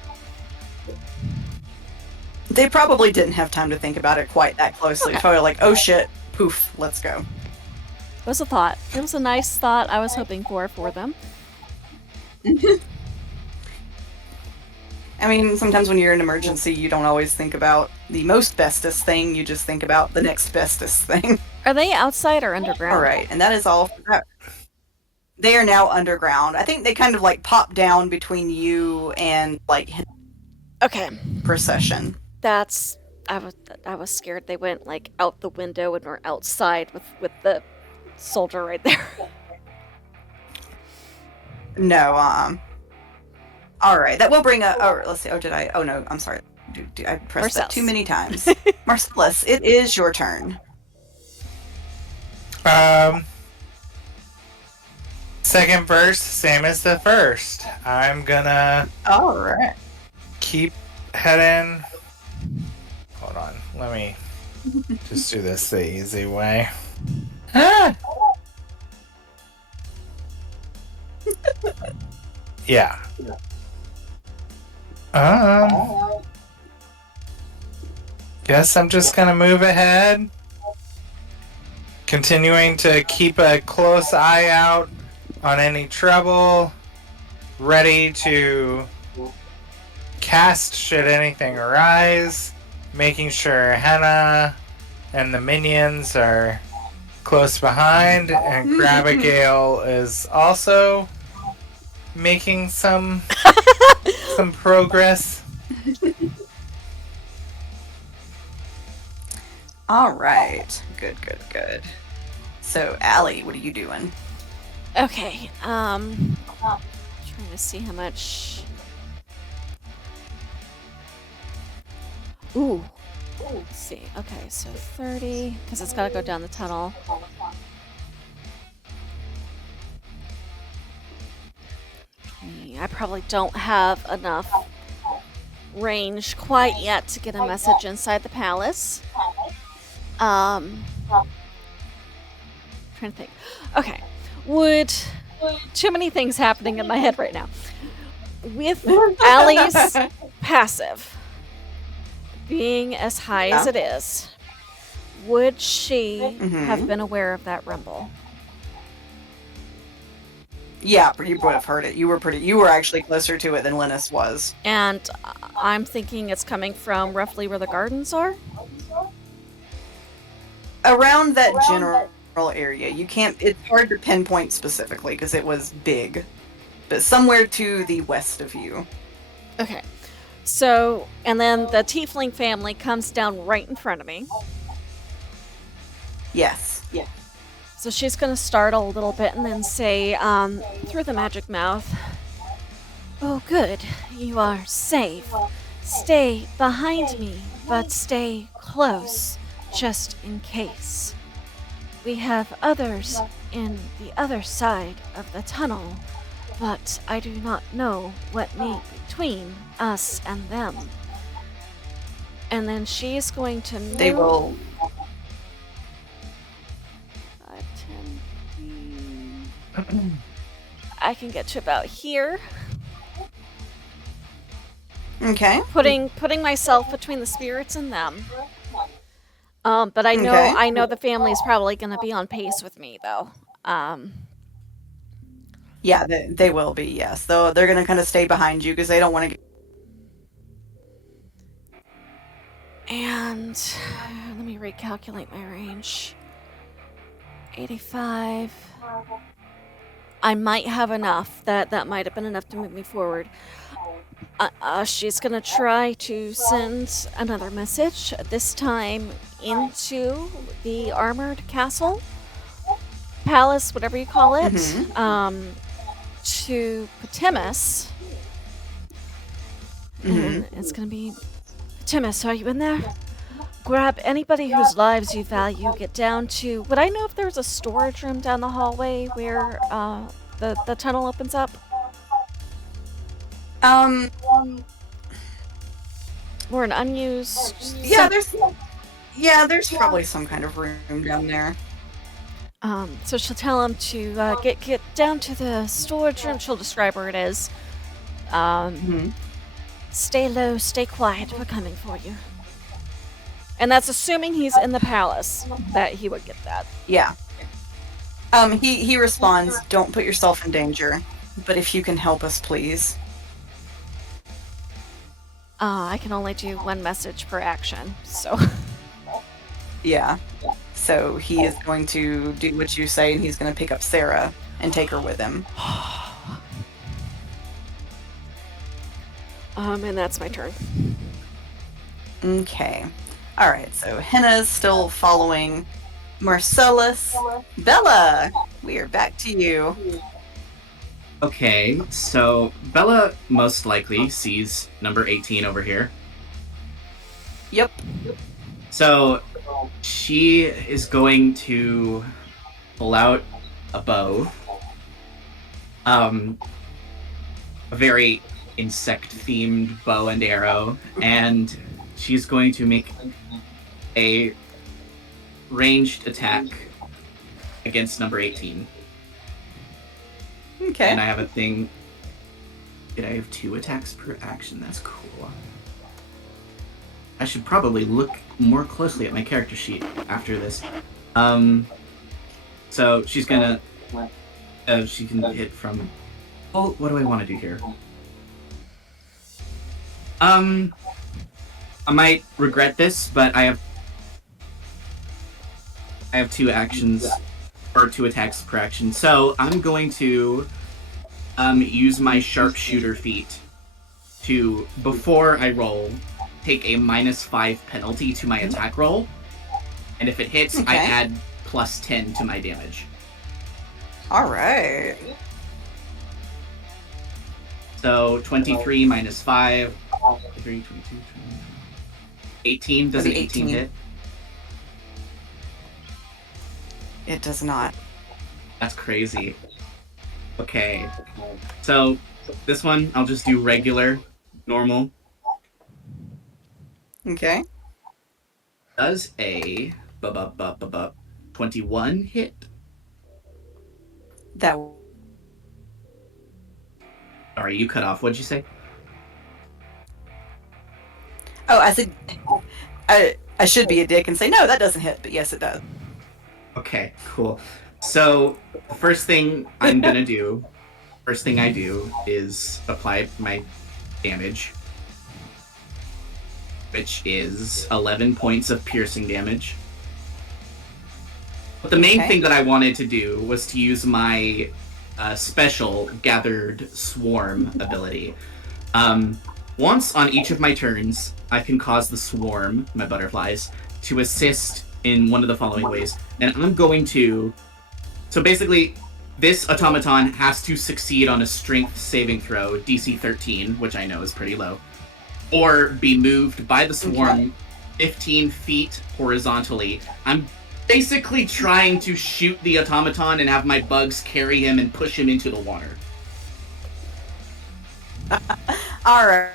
They probably didn't have time to think about it quite that closely. Okay. Probably like, oh shit, poof, let's go. It was a thought. It was a nice thought I was hoping for them. I mean, sometimes when you're in an emergency, you don't always think about the most bestest thing, you just think about the next bestest thing. Are they outside or underground? Alright, and that is all for that. They are now underground. I think they kind of like pop down between you and like Okay. procession. That's I was scared they went like out the window and were outside with the soldier right there. No, alright, that will bring a let's see, did I no, I'm sorry. I pressed that too many times. Marcellus, it is your turn. Second verse, same as the first. I'm gonna Alright. keep heading. Hold on, let me just do this the easy way. Yeah. Guess I'm just gonna move ahead. Continuing to keep a close eye out on any trouble. Ready to cast should anything arise. Making sure Henna and the minions are close behind. And Crabigale is also making some progress. Alright. Good. So, Allie, what are you doing? Okay. Trying to see how much. Ooh. Let's see. Okay, so 30, because it's got to go down the tunnel. I probably don't have enough range quite yet to get a message inside the palace. Trying to think. Okay. Would too many things happening in my head right now. With Allie's passive being as high as it is, would she have been aware of that rumble? Yeah, you would have heard it. You were actually closer to it than Linus was. And I'm thinking it's coming from roughly where the gardens are? Around that general area. It's hard to pinpoint specifically because it was big. But somewhere to the west of you. Okay. So, and then the tiefling family comes down right in front of me. Yes. So she's going to startle a little bit and then say, through the magic mouth, "Oh, good. You are safe. Stay behind me, but stay close, just in case. We have others in the other side of the tunnel, but I do not know what may be between us and them." And then she is going to move. They will. 5, 10. I can get to about here. Okay. Putting myself between the spirits and them. But I know the family's probably going to be on pace with me, though. Yeah, they will be, yes. Though they're going to kind of stay behind you because they don't want to get... And let me recalculate my range. 85. I might have enough. That might have been enough to move me forward. She's going to try to send another message, this time into the armored castle, palace, whatever you call it, to Patimus. And it's going to be, "Patimus, are you in there? Grab anybody whose lives you value. Get down to... Would I know if there's a storage room down the hallway where the tunnel opens up? Or an unused... There's probably some kind of room down there. So she'll tell him to get down to the storage room. She'll describe where it is. Stay low, stay quiet. We're coming for you. And that's assuming he's in the palace, that he would get that. Yeah. He responds, "Don't put yourself in danger, but if you can help us, please." I can only do one message per action, so... Yeah. So he is going to do what you say, and he's going to pick up Sarah and take her with him. And that's my turn. Okay. Alright, so Henna's still following Marcellus. Bella, we are back to you. Okay, so Bella most likely sees number 18 over here. Yep. So she is going to pull out a bow. A very insect-themed bow and arrow, and she's going to make a ranged attack against number 18. Okay. And I have a thing. Did I have 2 attacks per action? That's cool. I should probably look more closely at my character sheet after this. So she's gonna. She can hit from. Oh, what do I want to do here? I might regret this, but I have 2 actions, or 2 attacks per action. So I'm going to use my sharpshooter feat to, before I roll, take a -5 penalty to my attack roll, and if it hits, I add +10 to my damage. Alright. So 23 minus 5, 23, 22, 29. 18. Does an 18 hit? It does not. That's crazy. Okay. So this one, I'll just do regular, normal. Okay. Does a 21 hit? That. Sorry, you cut off. What'd you say? Oh, I said. I should be a dick and say no, that doesn't hit, but yes, it does. Okay, cool. So the first thing I do is apply my damage, which is 11 points of piercing damage. But the main thing that I wanted to do was to use my special Gathered Swarm ability. Once on each of my turns, I can cause the swarm, my butterflies, to assist in one of the following ways. And I'm going to... So basically, this automaton has to succeed on a strength saving throw, DC 13, which I know is pretty low, or be moved by the swarm 15 feet horizontally. I'm basically trying to shoot the automaton and have my bugs carry him and push him into the water. Alright.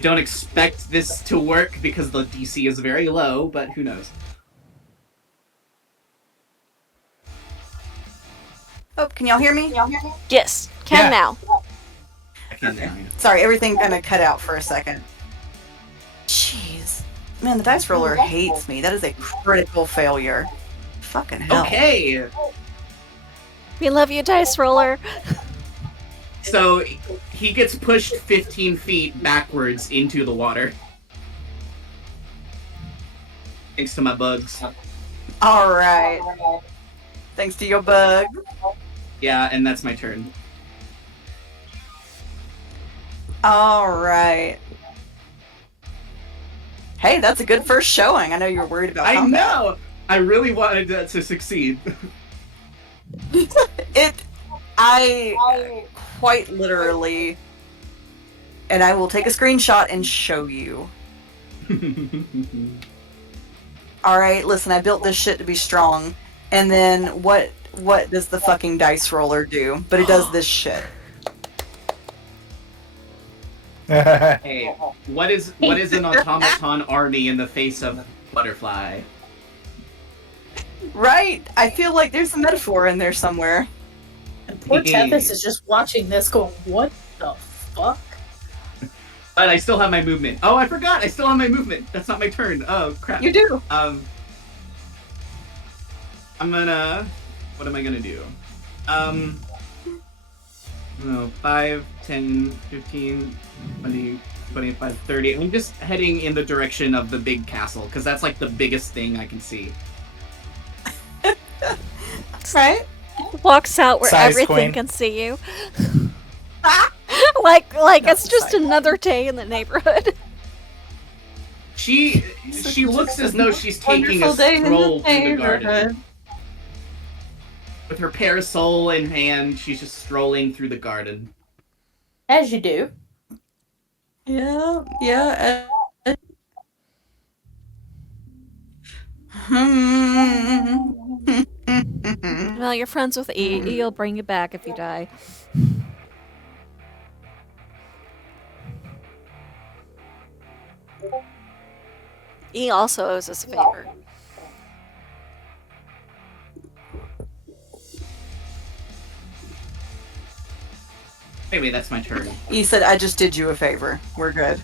Don't expect this to work because the DC is very low, but who knows? Oh, can y'all hear me? Yes, can Yeah. now. I can't now. Sorry, everything kind of cut out for a second. Jeez. Man, the dice roller hates me. That is a critical failure. Fucking hell. Okay! We love you, Dice Roller. So, he gets pushed 15 feet backwards into the water. Thanks to my bugs. Alright. Thanks to your bug. Yeah, and that's my turn. Alright. Hey, that's a good first showing. I know you were worried about I combat. know! I really wanted that to succeed. I quite literally, and I will take a screenshot and show you. Alright, listen, I built this shit to be strong. And then what does the fucking dice roller do? But it does this shit. Hey, what is an automaton army in the face of butterfly? Right? I feel like there's a metaphor in there somewhere. And poor Tethys is just watching this going, what the fuck? But I still have my movement. Oh, I forgot! I still have my movement! That's not my turn. Oh, crap. You do. I'm gonna... What am I gonna do? 5, 10, 15, 20, 25, 30. I'm just heading in the direction of the big castle, because that's like the biggest thing I can see. Right? Walks out where Size everything queen. can see you. like it's just another day in the neighborhood. She looks as though she's taking a Wonderful day in the stroll through the garden. neighborhood. With her parasol in hand, she's just strolling through the garden. As you do. Yeah. Well, you're friends with E. E'll bring you back if you die. E also owes us a favor. Anyway, that's my turn. He said, I just did you a favor. We're good.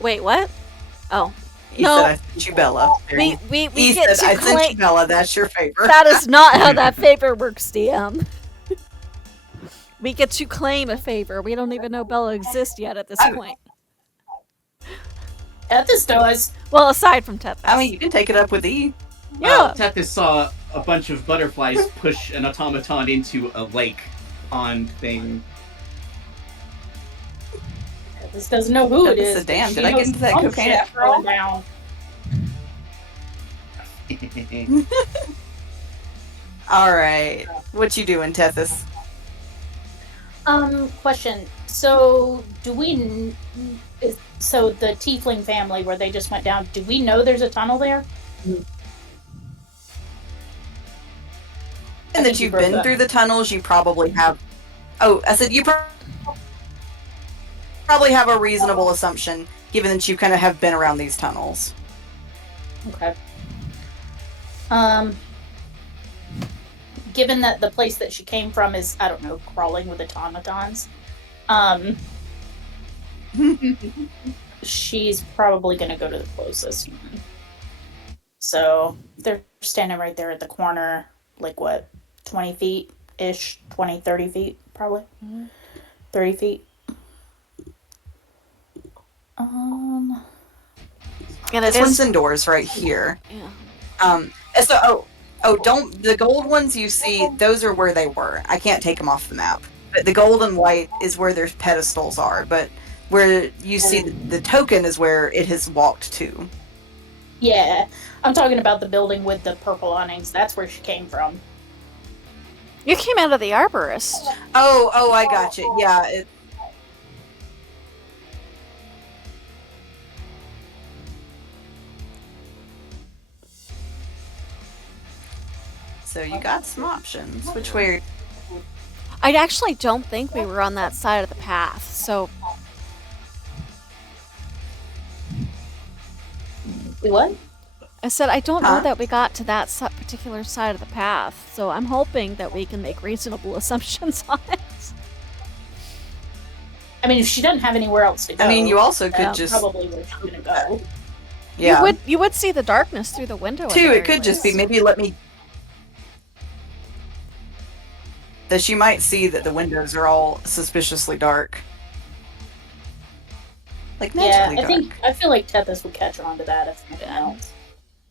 Wait, what? Oh. He No. said, I sent you Bella. We He get said, to I sent you claim. Bella. That's your favor. That is not how that favor works, DM. We get to claim a favor. We don't even know Bella exists yet at this point. Tethys does. Well, aside from Tethys. I mean, you can take it up with E. yeah. Tethys saw a bunch of butterflies push an automaton into a lake pond thing. Tethys doesn't know who it Tethys is. said, "Damn, She did I get knows into that some cocaine shit after all?" going down. All right. What you doing, Tethys? Question. So, so the Tiefling family where they just went down, do we know there's a tunnel there? And that you've been through the tunnels, you probably have. Oh, I said you. probably have a reasonable assumption, given that you kind of have been around these tunnels. Okay. Given that the place that she came from is, I don't know, crawling with automatons, she's probably gonna go to the closest one. So they're standing right there at the corner, like what, 20 feet-ish? 20, 30 feet, probably. 30 feet. And This one's indoors right here. Yeah. Don't the gold ones you see, those are where they were. I can't take them off the map. But the gold and white is where their pedestals are, but where you see the token is where it has walked to. Yeah, I'm talking about the building with the purple awnings. That's where she came from. You came out of the arborist. Oh, I got you. Yeah. So you got some options. Which way? I actually don't think we were on that side of the path, so What? I said I don't know Huh? that we got to that particular side of the path, so I'm hoping that we can make reasonable assumptions on it. I mean, if she doesn't have anywhere else to go, I mean, you also could that's just probably where she's gonna go. yeah. You would see the darkness through the window. at Two, the it could very just be least. maybe let me. That she might see that the windows are all suspiciously dark. Like Yeah, magically dark. I feel like Tethys would catch on to that if nothing else.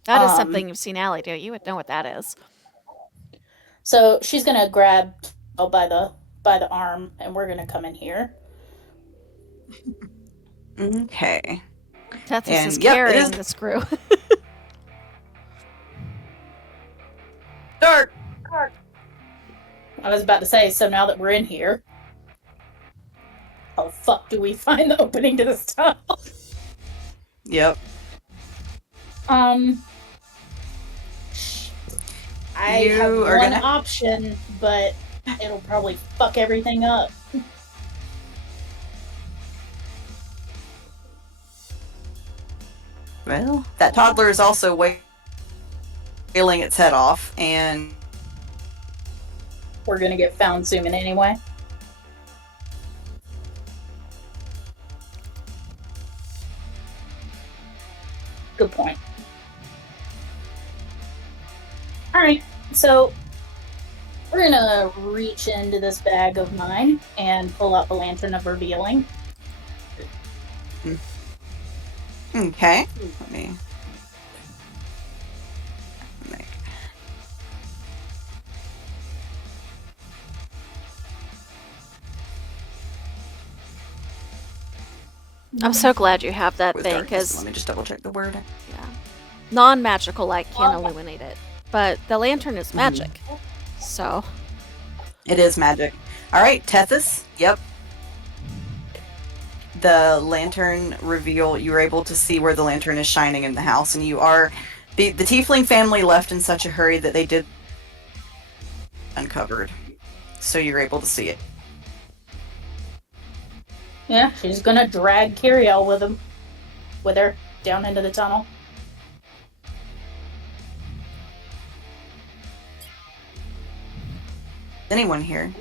That is Um, something you've seen Allie do. You would know what that is. So she's gonna grab by the arm, and we're gonna come in here. Okay. Tethys And, is yep, it carrying is- the screw. Dark. I was about to say, so now that we're in here, how the fuck do we find the opening to this tunnel? Yep. I You have are one gonna- option, but it'll probably fuck everything up. Well, that toddler is also wailing its head off, and We're gonna get found soon anyway. Good point. Alright, so we're gonna reach into this bag of mine and pull out the Lantern of Revealing. okay. Let me. I'm so glad you have that With thing, darkness. because Let me just double check the word. non-magical light can't illuminate it, but the lantern is magic. So It is magic. All right, Tethys. Yep. The lantern reveal. You were able to see where the lantern is shining in the house, and you are the tiefling family left in such a hurry that they did uncovered, so you're able to see it. Yeah, she's gonna drag Kiriel with her down into the tunnel. Anyone here?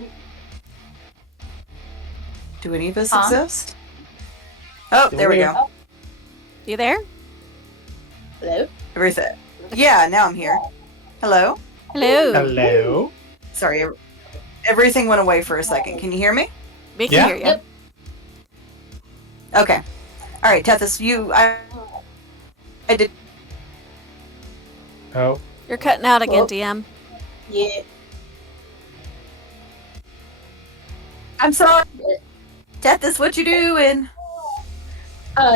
Do any of us Huh? exist? Oh, there we go. you there? Hello? Everything. Yeah, now I'm here. Hello. Hello. Hello. Sorry, everything went away for a second. Can you hear me? We can Yeah. hear you. Yep. Okay. All right, Tethys. I did. Oh. You're cutting out again, Well- DM. Yeah. I'm sorry. Tethys, what you doing?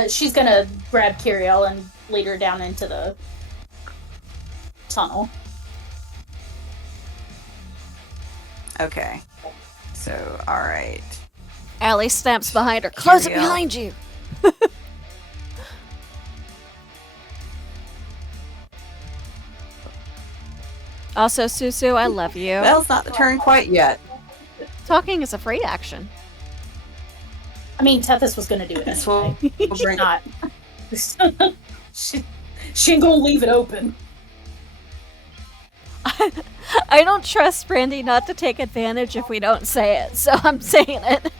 She's gonna grab Kiriel and lead her down into the tunnel. Okay. So, all right. Allie snaps behind her. Close it Kiriel. behind you. Also, Susu, I love you. Well, it's not the turn quite yet. Talking is a free action. I mean, Tethys was gonna do it This anyway. will bring Not. she ain't gonna leave it open. I don't trust Brandy not to take advantage if we don't say it, so I'm saying it.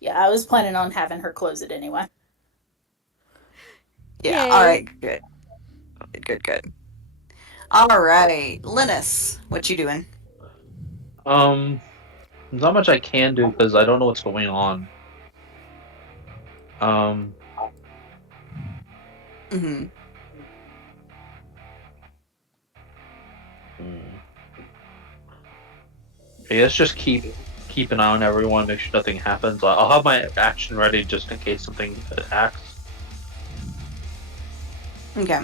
Yeah, I was planning on having her close it anyway. Yeah, Yay. alright, good. Good. Alright, Linus, what you doing? There's not much I can do because I don't know what's going on. Mm-hmm. I guess just keep an eye on everyone, make sure nothing happens. I'll have my action ready just in case something attacks. Okay.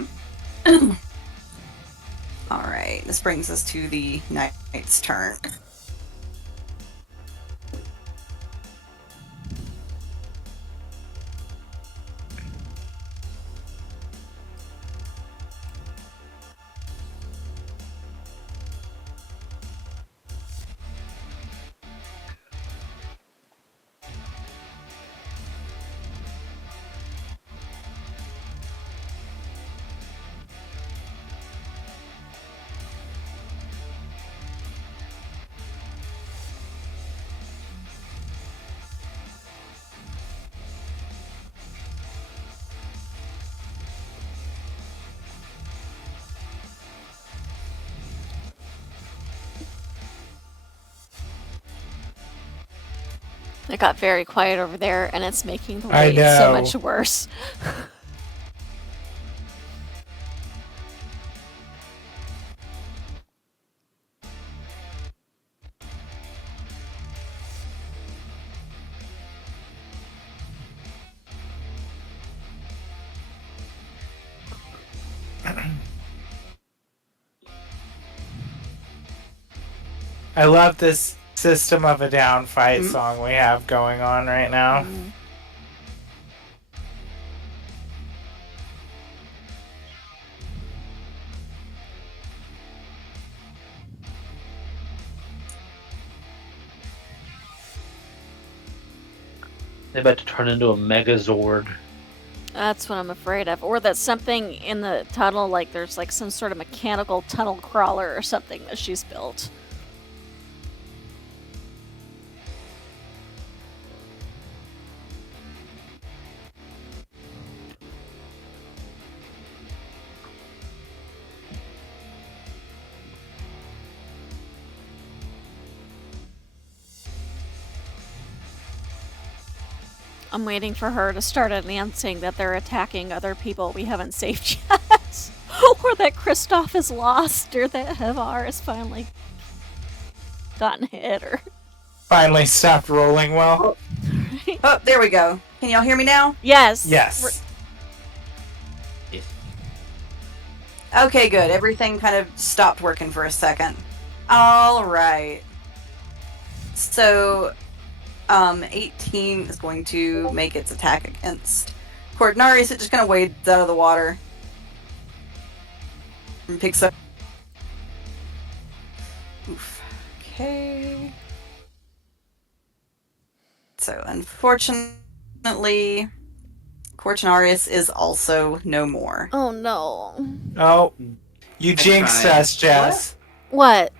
Alright, this brings us to the knight's turn. It got very quiet over there, and it's making the I wait so know. much worse. I love this System of a Down fight song we have going on right now. They're about to turn into a Megazord. That's what I'm afraid of. Or that something in the tunnel, like there's like some sort of mechanical tunnel crawler or something that she's built. I'm waiting for her to start announcing that they're attacking other people we haven't saved yet. Or that Kristoff is lost, or that Havar has finally gotten hit, or... Finally stopped rolling well. Oh, there we go. Can y'all hear me now? Yes! Yes. Okay, good. Everything kind of stopped working for a second. Alright. So, 18 is going to make its attack against Cordinari. Is it just kind of wades out of the water and picks up? Oof. Okay. So, unfortunately, Cortinarius is also no more. Oh no. Oh, you jinxed tried. us, Jess. What?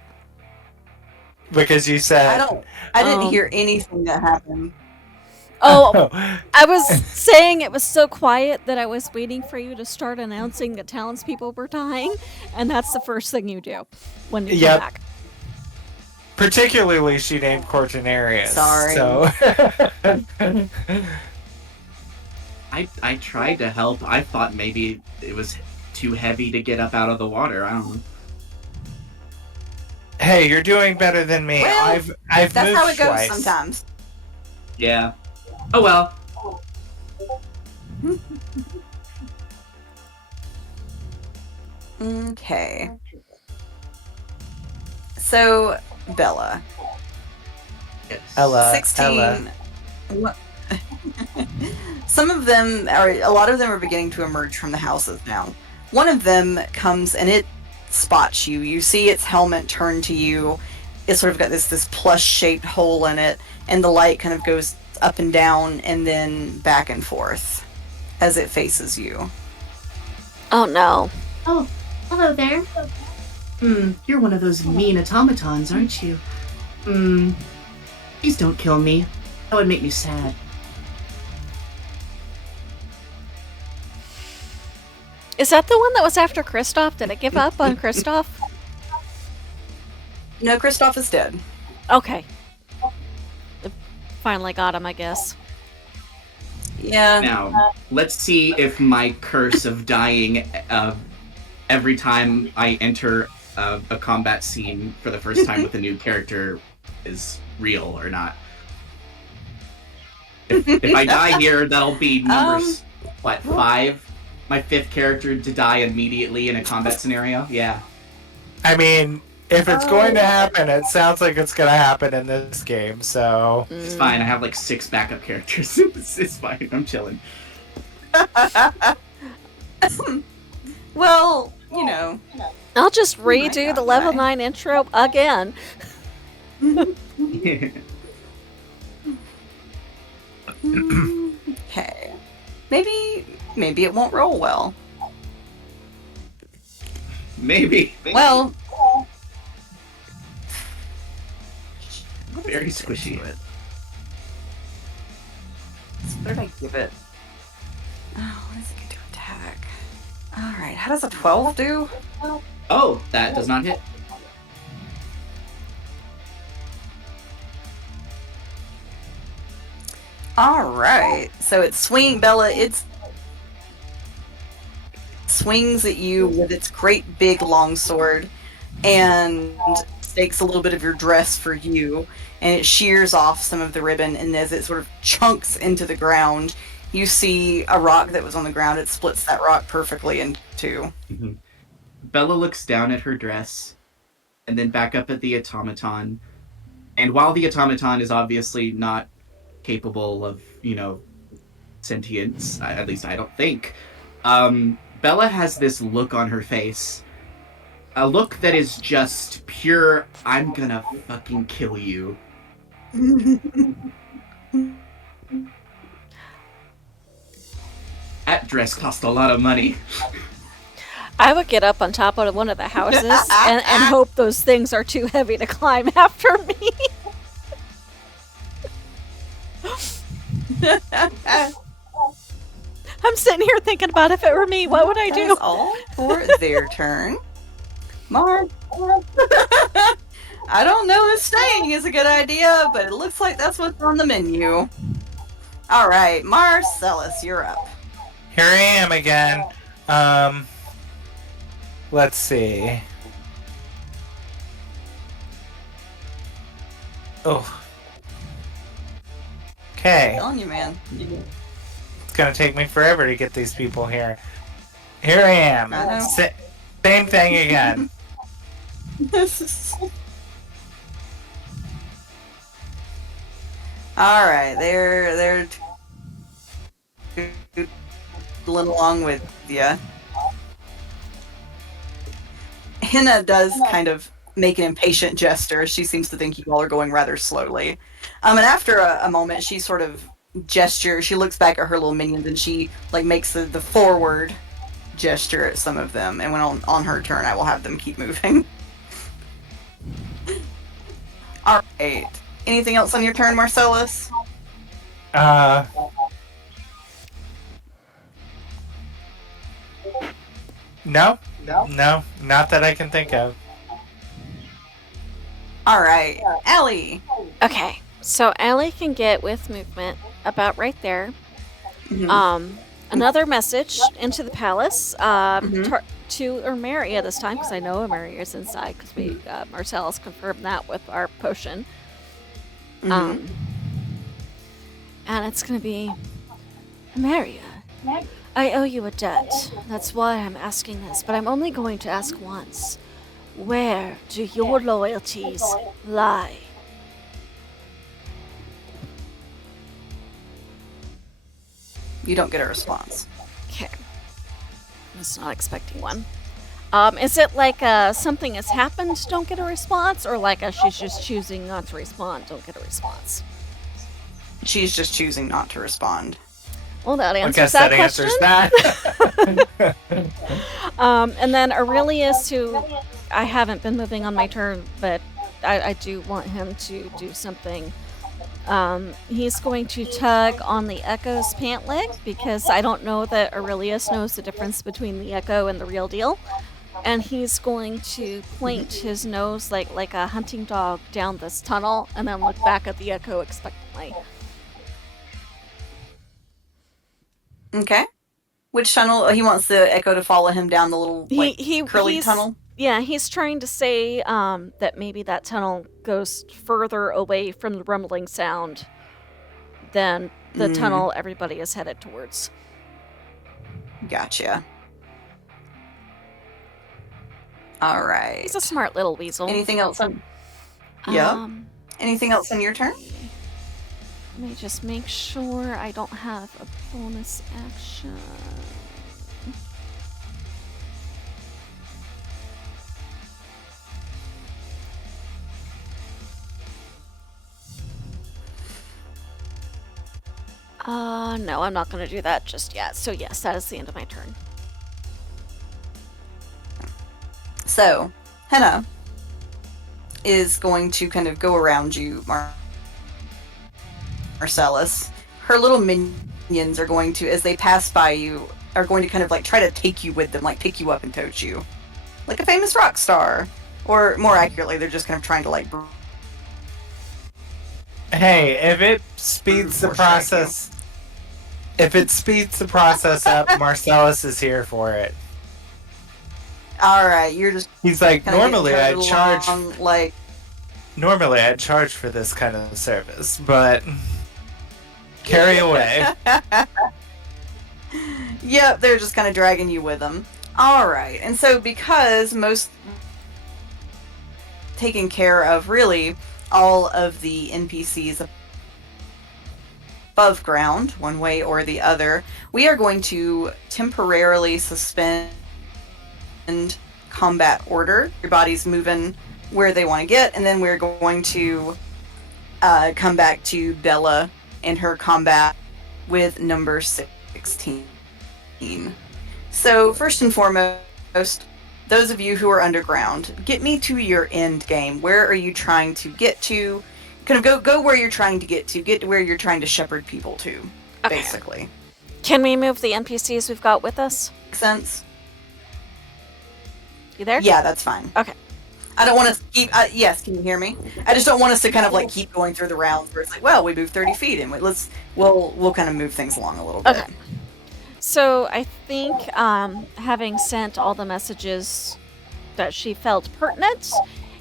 Because you said... I didn't Oh. hear anything that happened. Oh, I was saying it was so quiet that I was waiting for you to start announcing that townspeople were dying, and that's the first thing you do when you Yep. come back. Particularly, she named Cortinarius. Sorry. So... I tried to help. I thought maybe it was too heavy to get up out of the water. I don't know. Hey, you're doing better than me. Well, I've That's moved how it goes twice. sometimes. Yeah. Oh well. Okay. So, Bella. Yes. Ella. 16. What- a lot of them are beginning to emerge from the houses now. One of them comes and it spots you. You see its helmet turn to you. it's sort of got this plush shaped hole in it, and the light kind of goes up and down and then back and forth as it faces you. Oh no. Oh, hello there. You're one of those mean automatons, aren't you? Please don't kill me. That would make me sad. Is that the one that was after Kristoff? Did it give up on Kristoff? No, Kristoff is dead. Okay. It finally got him, I guess. Yeah. Now, let's see if my curse of dying every time I enter a combat scene for the first time with a new character is real or not. If I die here, that'll be numbers, 5? My 5th character to die immediately in a combat scenario? Yeah. I mean, if it's going to happen, it sounds like it's going to happen in this game, so... It's fine, I have like 6 backup characters. It's fine, I'm chilling. Well, you know. I'll just redo the level 9 intro again. Okay. Maybe it won't roll well. Maybe. Well, Very squishy. what did I give it? Oh, what does it get to attack? Alright, how does a 12 do? Oh, that does not hit. Alright, so it's Bella, it swings at you with its great big long sword and takes a little bit of your dress for you, and it shears off some of the ribbon, and as it sort of chunks into the ground, you see a rock that was on the ground. It splits that rock perfectly in two. Mm-hmm. Bella looks down at her dress and then back up at the automaton. And while the automaton is obviously not capable of, sentience, at least I don't think, Bella has this look on her face. A look that is just pure, I'm gonna fucking kill you. That dress cost a lot of money. I would get up on top of one of the houses and hope those things are too heavy to climb after me. I'm sitting here thinking about if it were me, what would I do? That's all for their turn. Mark. I don't know if staying is a good idea, but it looks like that's what's on the menu. Alright, Marcellus, you're up. Here I am again. Let's see. Oh. Okay. I'm telling you, man. It's gonna take me forever to get these people here. Here I am. I know. Same thing again. Alright, they're tootling along with you. Henna does kind of make an impatient gesture. She seems to think you all are going rather slowly. And after a moment, she sort of gestures. She looks back at her little minions and she makes the forward gesture at some of them. And when on her turn, I will have them keep moving. All right. Anything else on your turn, Marcellus? No, not that I can think of. All right, Allie. Okay, so Allie can get with movement about right there. Mhm. Another message into the palace to Emeria this time, because I know Emeria is inside, because we Marcellus confirmed that with our potion. Mhm. And it's going to be, Emeria, I owe you a debt. That's why I'm asking this, but I'm only going to ask once. Where do your loyalties lie? You don't get a response. Okay. I was not expecting one. Is it like something has happened, don't get a response, or like she's just choosing not to respond, don't get a response? She's just choosing not to respond. Well, that I answers guess that that question. answers that. And then Aurelius, who I haven't been moving on my turn, but I do want him to do something. He's going to tug on the Echo's pant leg because I don't know that Aurelius knows the difference between the Echo and the real deal. And he's going to point his nose like a hunting dog down this tunnel and then look back at the Echo expectantly. Okay. Which tunnel? He wants the Echo to follow him down the little curly he's- tunnel. Yeah, he's trying to say that maybe that tunnel goes further away from the rumbling sound than the tunnel everybody is headed towards. Gotcha. All right. He's a smart little weasel. Anything else on? Yeah. Um, Anything else on your turn? Let me just make sure I don't have a bonus action. No, I'm not going to do that just yet. So yes, that is the end of my turn. So, Henna is going to kind of go around you, Marcellus. Her little minions are going to, as they pass by you, are going to kind of like try to take you with them, like pick you up and tote you. Like a famous rock star. Or more accurately, they're just kind of trying to like... Hey, if it speeds the process... If it speeds the process up, Marcellus is here for it. Alright, you're just... He's like, normally I'd along, charge... like... Normally I'd charge for this kind of service, but... Carry away. Yep, they're just kind of dragging you with them. Alright, and so because most... taking care of, really, all of the NPCs above ground, one way or the other, we are going to temporarily suspend combat order. Your body's moving where they want to get, and then we're going to come back to Bella and her combat with number 16. So first and foremost, those of you who are underground, get me to your end game. Where are you trying to get to? Kind of go where you're trying to get to where you're trying to shepherd people to, basically. Can we move the NPCs we've got with us? Make sense? You there? Yeah, that's fine. Okay. I don't want to keep... yes, can you hear me? I just don't want us to kind of like keep going through the rounds where it's like, well, we moved 30 feet and we'll kind of move things along a little bit. Okay. So I think having sent all the messages that she felt pertinent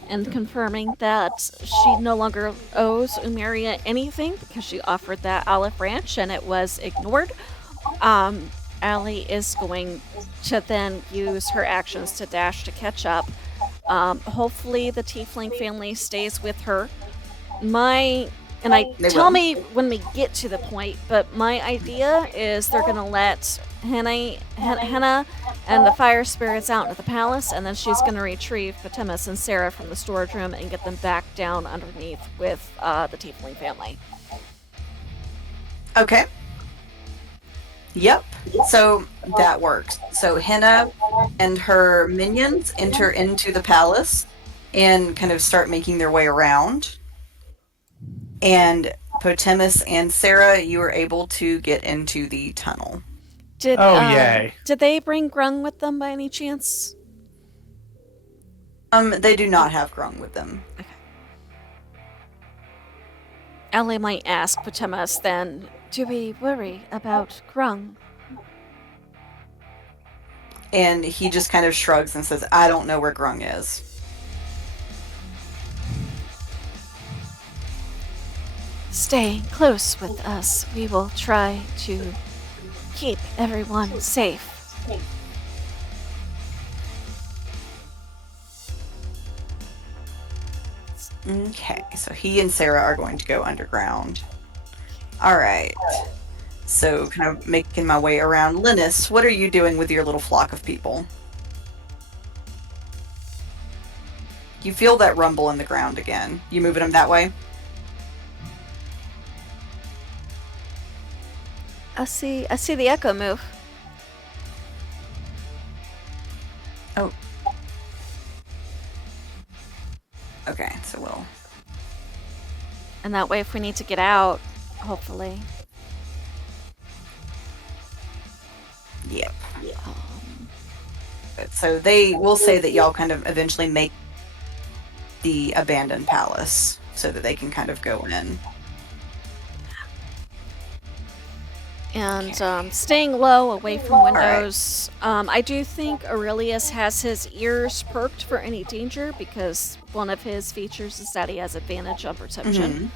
and confirming that she no longer owes Umeria anything because she offered that olive branch and it was ignored, Allie is going to then use her actions to dash to catch up. Hopefully the Tiefling family stays with her. Tell me when we get to the point, but my idea is they're going to let Henna and the fire spirits out into the palace, and then she's going to retrieve Patimus and Sarah from the storage room and get them back down underneath with the Tiefling family. Okay. Yep. So that works. So Henna and her minions enter into the palace and kind of start making their way around. And Potemus and Sarah, you were able to get into the tunnel. Yay. Did they bring Grung with them by any chance? They do not have Grung with them. Okay. Ellie might ask Potemus then, do we worry about Grung? And he just kind of shrugs and says, I don't know where Grung is. Stay close with us. We will try to keep everyone safe. Okay, so he and Sarah are going to go underground. Alright. So, kind of making my way around. Linus, what are you doing with your little flock of people? You feel that rumble in the ground again. You moving him that way? I see the echo move. Oh. Okay, so we'll... And that way if we need to get out, hopefully. Yep. So they will say that y'all kind of eventually make the abandoned palace so that they can kind of go in. And staying low, away from Alright. windows. I do think Aurelius has his ears perked for any danger because one of his features is that he has advantage on perception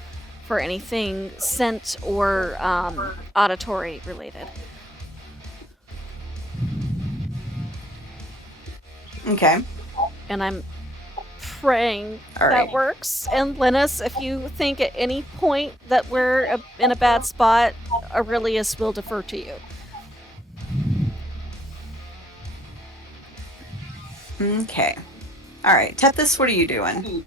for anything scent or auditory related. Okay. And I'm praying All that right. works. And Linus, if you think at any point that we're in a bad spot, Aurelius will defer to you. Okay. All right. Tethys, what are you doing?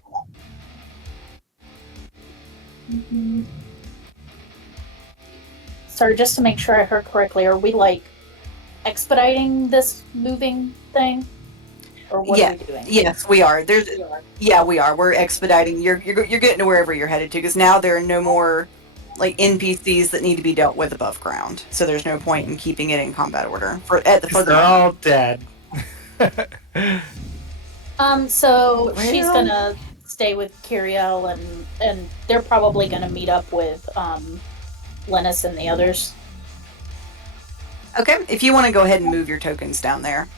Sorry, just to make sure I heard correctly, are we like expediting this moving thing? Or what Yeah. are we doing? Yes, we are. Yeah, we are. We're expediting. You're getting to wherever you're headed to because now there are no more like NPCs that need to be dealt with above ground. So there's no point in keeping it in combat order for the They're all dead. So she's Well- gonna stay with Kiriel and they're probably gonna meet up with Linus and the others. Okay. If you want to go ahead and move your tokens down there.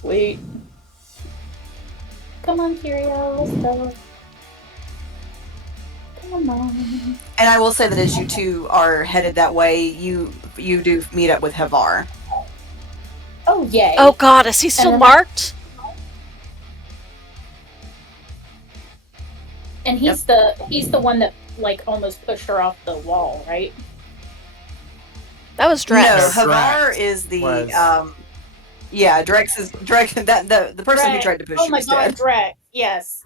Sweet. Come on, Kiriel, let's go. Come on. And I will say that as you two are headed that way, you do meet up with Havar. Oh yay. Oh god, is he still then- marked? And he's the one that like almost pushed her off the wall, right? That was Drex. No, Drex Havar is the was- yeah, Drex is that the person who Drex. tried to push Oh you my is god, dead. Drex. Yes.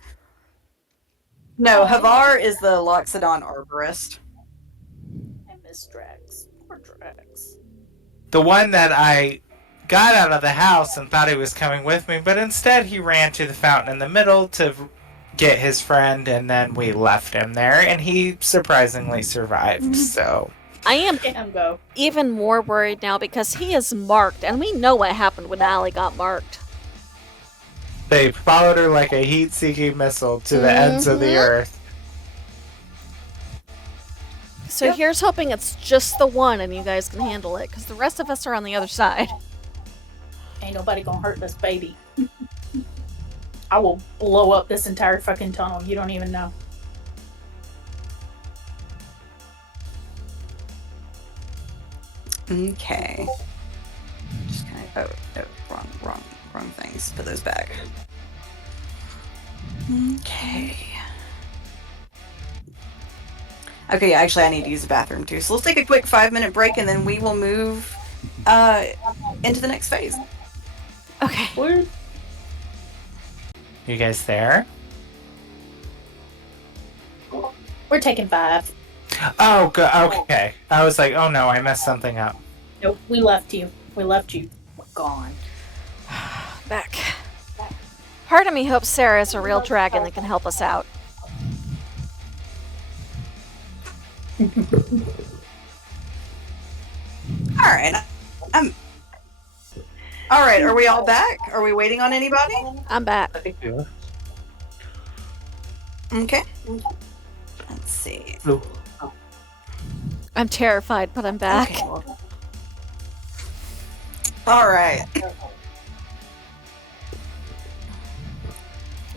No, Havar is the Loxodon arborist. I miss Drex. Poor Drex. The one that I got out of the house and thought he was coming with me, but instead he ran to the fountain in the middle to get his friend, and then we left him there, and he surprisingly survived, so... I am Damn go. even more worried now because he is marked, and we know what happened when Allie got marked. They followed her like a heat-seeking missile to the ends of the Mhm. earth. So here's hoping it's just the one and you guys can handle it, because the rest of us are on the other side. Ain't nobody gonna hurt this baby. I will blow up this entire fucking tunnel. You don't even know. Okay. Just kind of wrong things. Put those back. Okay. Okay, yeah, actually I need to use the bathroom too. So let's take a quick 5-minute break and then we will move into the next phase. Okay. You guys there? We're taking 5. Oh, okay. I was like, oh no, I messed something up. Nope, we left you. We left you. Gone. Back. Part of me hopes Sarah is a real dragon that can help us out. Alright. Alright, are we all back? Are we waiting on anybody? I'm back. I think we are. Okay. Let's see. I'm terrified, but I'm back. Okay. Alright.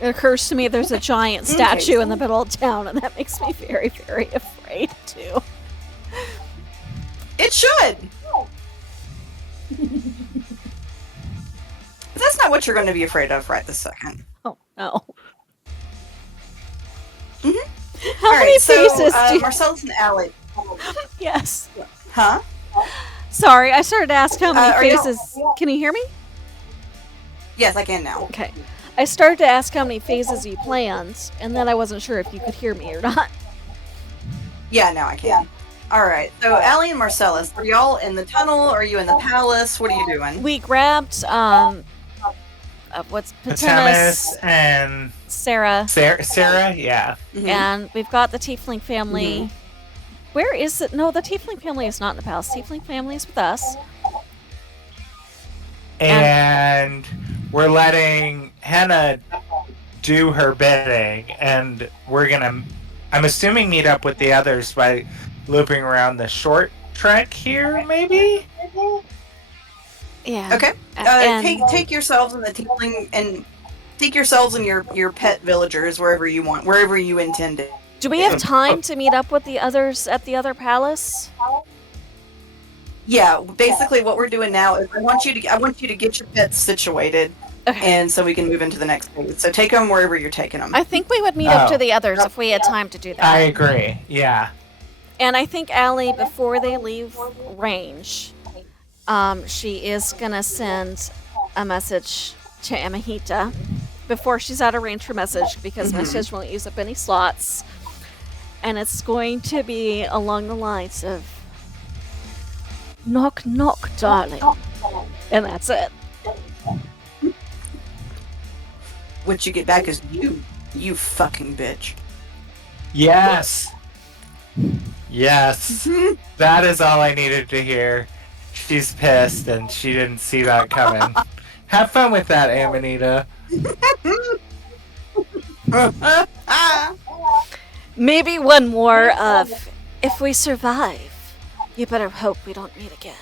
It occurs to me there's a giant statue in the middle of town, and that makes me very, very afraid, too. It should! That's not what you're going to be afraid of right this second. Oh, no. Mhm. How many Alright, so faces do you... Marcellus and Alec. Yes. Huh? Sorry, I started to ask how many are y'all- faces... Can you hear me? Yes, I can now. Okay. I started to ask how many phases you planned, and then I wasn't sure if you could hear me or not. Yeah, now I can. All right. So, Allie and Marcellus, are y'all in the tunnel? Are you in the palace? What are you doing? We grabbed what's Patemis Patemis, and Sarah, Sarah, yeah. Mhm. and we've got the Tiefling family. Where is it? No, the Tiefling family is not in the palace. Tiefling family is with us. And we're letting Henna do her bidding, and we're gonna, I'm assuming, meet up with the others by looping around the short trek here, maybe? Yeah. Okay. And Take yourselves and the tiefling and take yourselves and your pet villagers wherever you want, wherever you intend it. do we have time to meet up with the others at the other palace? Yeah, basically what we're doing now is I want you to get your pets situated, Okay. and so we can move into the next phase. So take them wherever you're taking them. I think we would meet up Oh. to the others if we had time to do that. I agree, yeah. And I think Allie, before they leave range, she is gonna send a message to Amahita before she's out of range for message, because message won't use up any slots. And it's going to be along the lines of, knock knock, darling. And that's it. What you get back is you fucking bitch. Yes! Yes. That is all I needed to hear. She's pissed, and she didn't see that coming. Have fun with that, Amanita. Maybe one more of, if we survive, you better hope we don't meet again.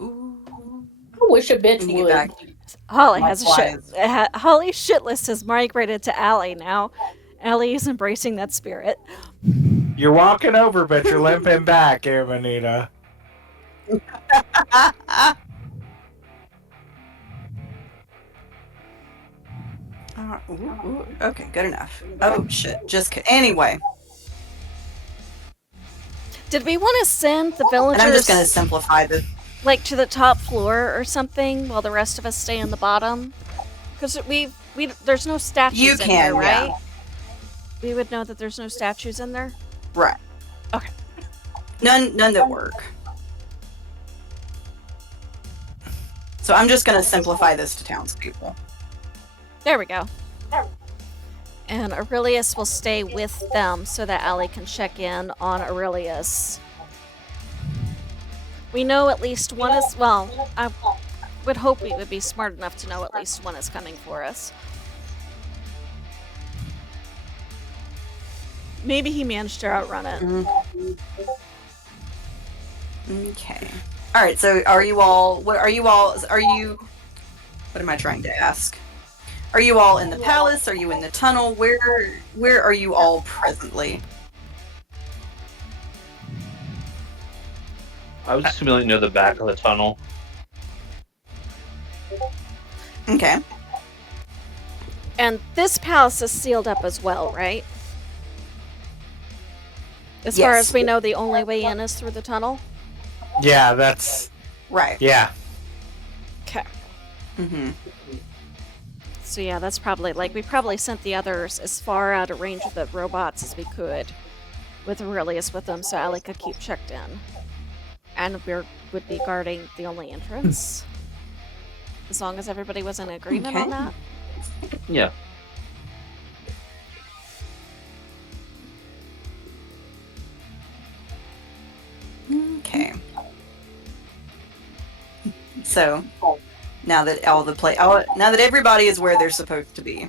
I wish a bitch When you would. get back. Holly has a shit. Likewise. Holly's shit list has migrated to Allie now. Allie is embracing that spirit. You're walking over, but you're limping back, Amanita. Okay, good enough. Oh shit, just kidding. Anyway, Did we want to send the and villagers I'm just gonna simplify this. like to the top floor or something while the rest of us stay in the bottom? Because we there's no statues You in can, there, yeah. right? We would know that there's no statues in there. Right. Okay. None that work. So I'm just gonna simplify this to townspeople. There we go. And Aurelius will stay with them so that Allie can check in on Aurelius. We know at least one is, well, I would hope we would be smart enough to know at least one is coming for us. Maybe he managed to outrun it. Okay. All right. So are you? What am I trying to ask? Are you all in the palace? Are you in the tunnel? Where are you all presently? I was assuming near the back of the tunnel. Okay. And this palace is sealed up as well, right? As far Yes. as we know, the only way in is through the tunnel? Yeah, that's... Right. Yeah. Okay. Mm-hmm. So yeah, that's probably, like, we probably sent the others as far out of range of the robots as we could, with Aurelius with them, so Allie could keep checked in. And would be guarding the only entrance. As long as everybody was in agreement on Okay. that. Yeah. Okay. So now that now that everybody is where they're supposed to be,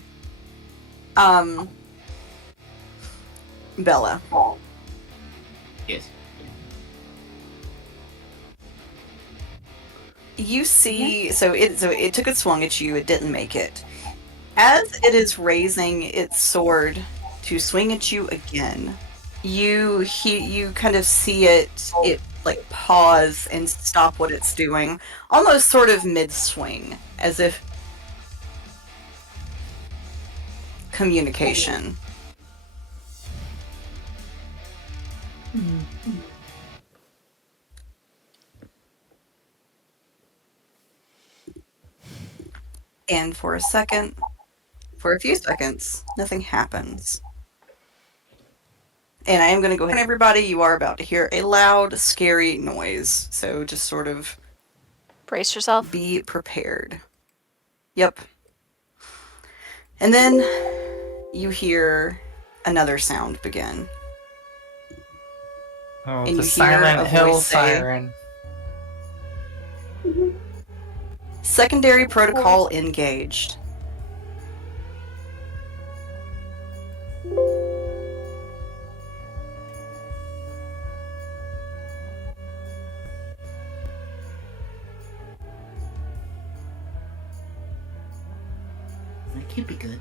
Bella, Yes. you see, so it took a swung at you. It didn't make it. As it is raising its sword to swing at you again, you kind of see it like pause and stop what it's doing, almost sort of mid swing, as if communication. And for a few seconds, nothing happens. And I am going to go ahead and everybody, you are about to hear a loud, scary noise. So just sort of Brace yourself. be prepared. Yep. And then you hear another sound begin. Oh, And the you hear Silent a Hill voice say, siren. "Secondary protocol engaged." That can't be good.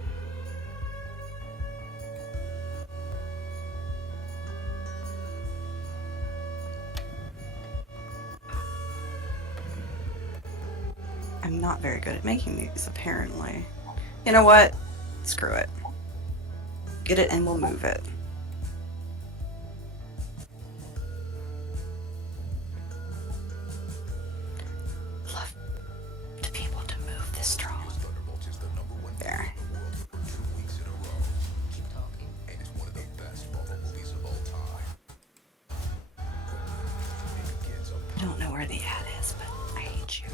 I'm not very good at making these, apparently. You know what? Screw it. Get it and we'll move it. Love to be able to move this strong. There. I don't know where the ad is, but I hate you.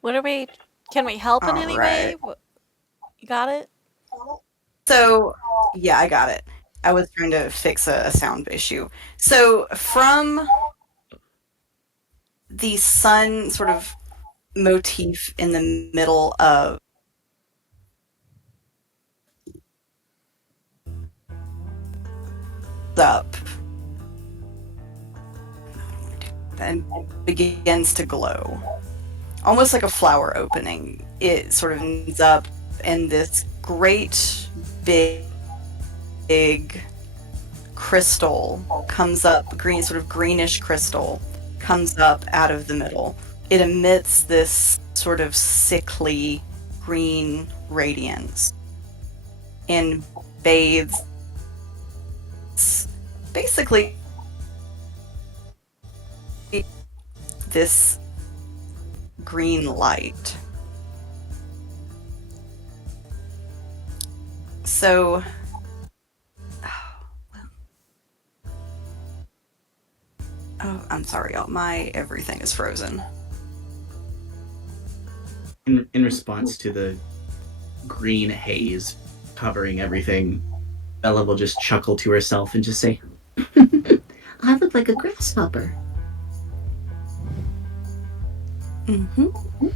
What are we? Can we help in any way? Alright. You got it? So, yeah, I got it. I was trying to fix a sound issue. So, from the sun sort of motif in the middle of up and begins to glow. Almost like a flower opening. It sort of ends up in this great big crystal comes up, green, sort of greenish crystal comes up out of the middle. It emits this sort of sickly green radiance and bathes basically this green light. So, oh, I'm sorry, y'all. My everything is frozen. In response to the green haze covering everything, Bella will just chuckle to herself and just say, I look like a grasshopper. Mm-hmm.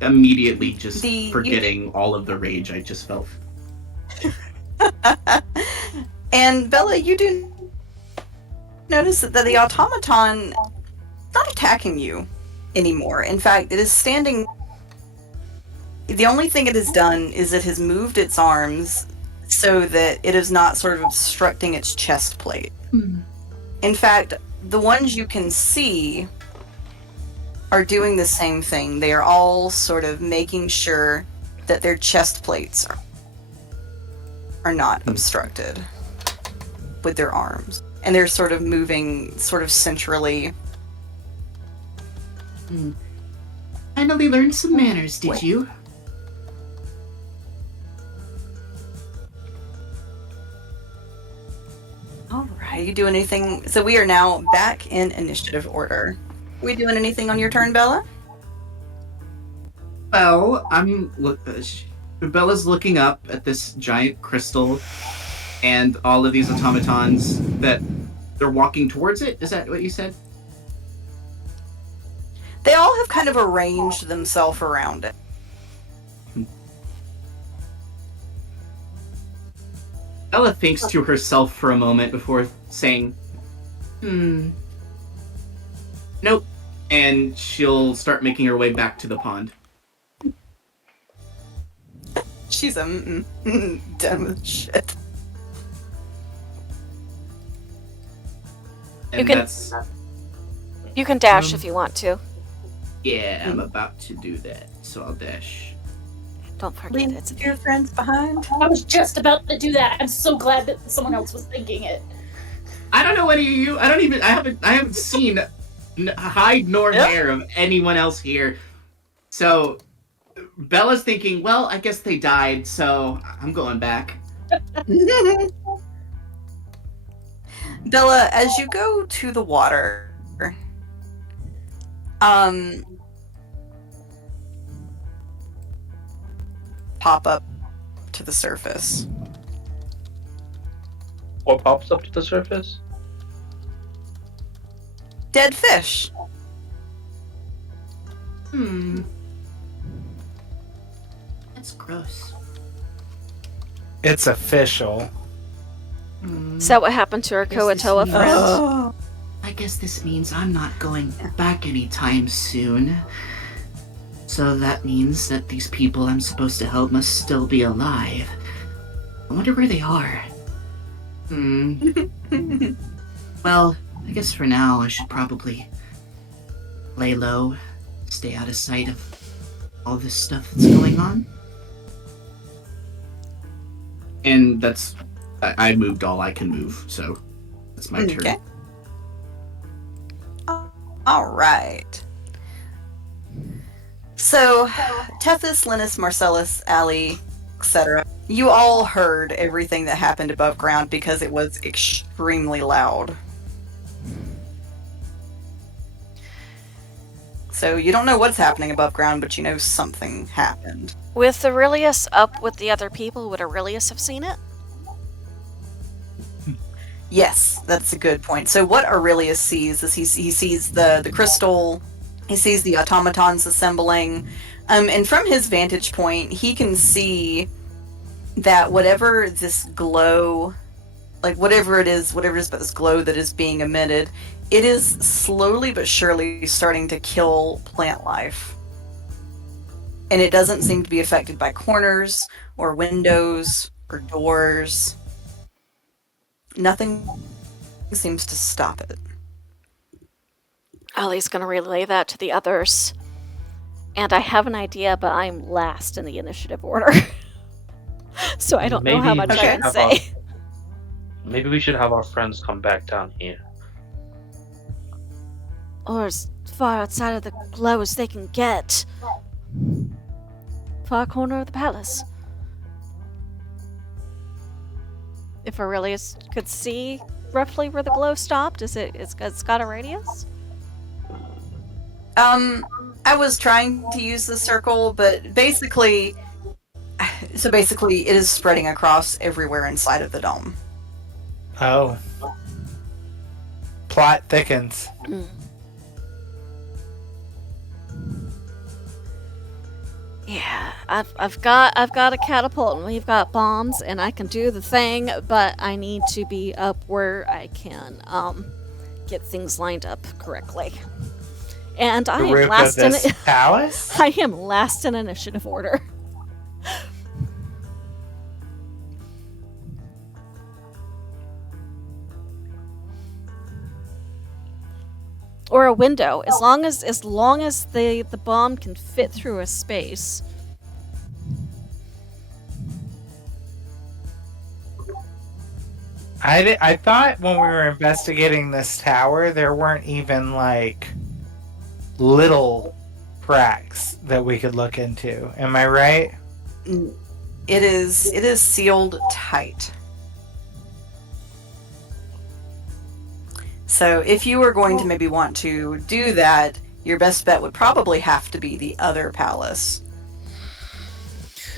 immediately just The- forgetting all of the rage I just felt. And Bella, you do notice that the automaton is not attacking you anymore. In fact, it is standing. The only thing it has done is it has moved its arms so that it is not sort of obstructing its chest plate. In fact, the ones you can see are doing the same thing. They are all sort of making sure that their chest plates are not obstructed with their arms. And they're sort of moving sort of centrally. Finally learned some manners, did you? Alright, you doing anything? So we are now back in initiative order. We doing anything on your turn, Bella? Well, Bella's looking up at this giant crystal and all of these automatons that they're walking towards it. Is that what you said? They all have kind of arranged themselves around it. Bella thinks to herself for a moment before saying, nope. And she'll start making her way back to the pond. She's done with shit. And You can- that's, You can dash if you want to. yeah, I'm about to do that. So I'll dash. Don't forget Leave it's your friends behind. I was just about to do that. I'm so glad that someone else was thinking it. I don't know any of you. I haven't seen hide nor hair of anyone else here. So Bella's thinking, well, I guess they died, so I'm going back. Bella, as you go to the water, pop up to the surface. What pops up to the surface? Dead fish. That's gross. It's official. Is that what happened to our Guess this Koatoa means- friend? I guess this means I'm not going back anytime soon. So that means that these people I'm supposed to help must still be alive. I wonder where they are. Well, I guess for now I should probably lay low, stay out of sight of all this stuff that's going on. And that's I moved all I can move, so that's my turn. Okay. All right. So, Tethys, Linus, Marcellus, Ali, etc. You all heard everything that happened above ground because it was extremely loud. So you don't know what's happening above ground, but you know something happened. With Aurelius up with the other people, would Aurelius have seen it? Yes, that's a good point. So what Aurelius sees is he sees the crystal, he sees the automatons assembling, and from his vantage point, he can see that whatever this glow, like whatever it is about this glow that is being emitted, it is slowly but surely starting to kill plant life. And it doesn't seem to be affected by corners or windows or doors. Nothing seems to stop it. Ali's gonna relay that to the others. And I have an idea, but I'm last in the initiative order. So I don't know how much I can say. Maybe we should have our friends come back down here. Or as far outside of the glow as they can get. Far corner of the palace. If Aurelius could see roughly where the glow stopped, it's got a radius? I was trying to use the circle, but basically it is spreading across everywhere inside of the dome. Oh. Plot thickens. Yeah, I've got a catapult and we've got bombs and I can do the thing, but I need to be up where I can get things lined up correctly. And I The am roof of last in this palace? I am last in initiative order. Or a window, as long as the bomb can fit through a space. I thought when we were investigating this tower, there weren't even like little cracks that we could look into. Am I right? It is sealed tight. So if you were going to maybe want to do that, your best bet would probably have to be the other palace.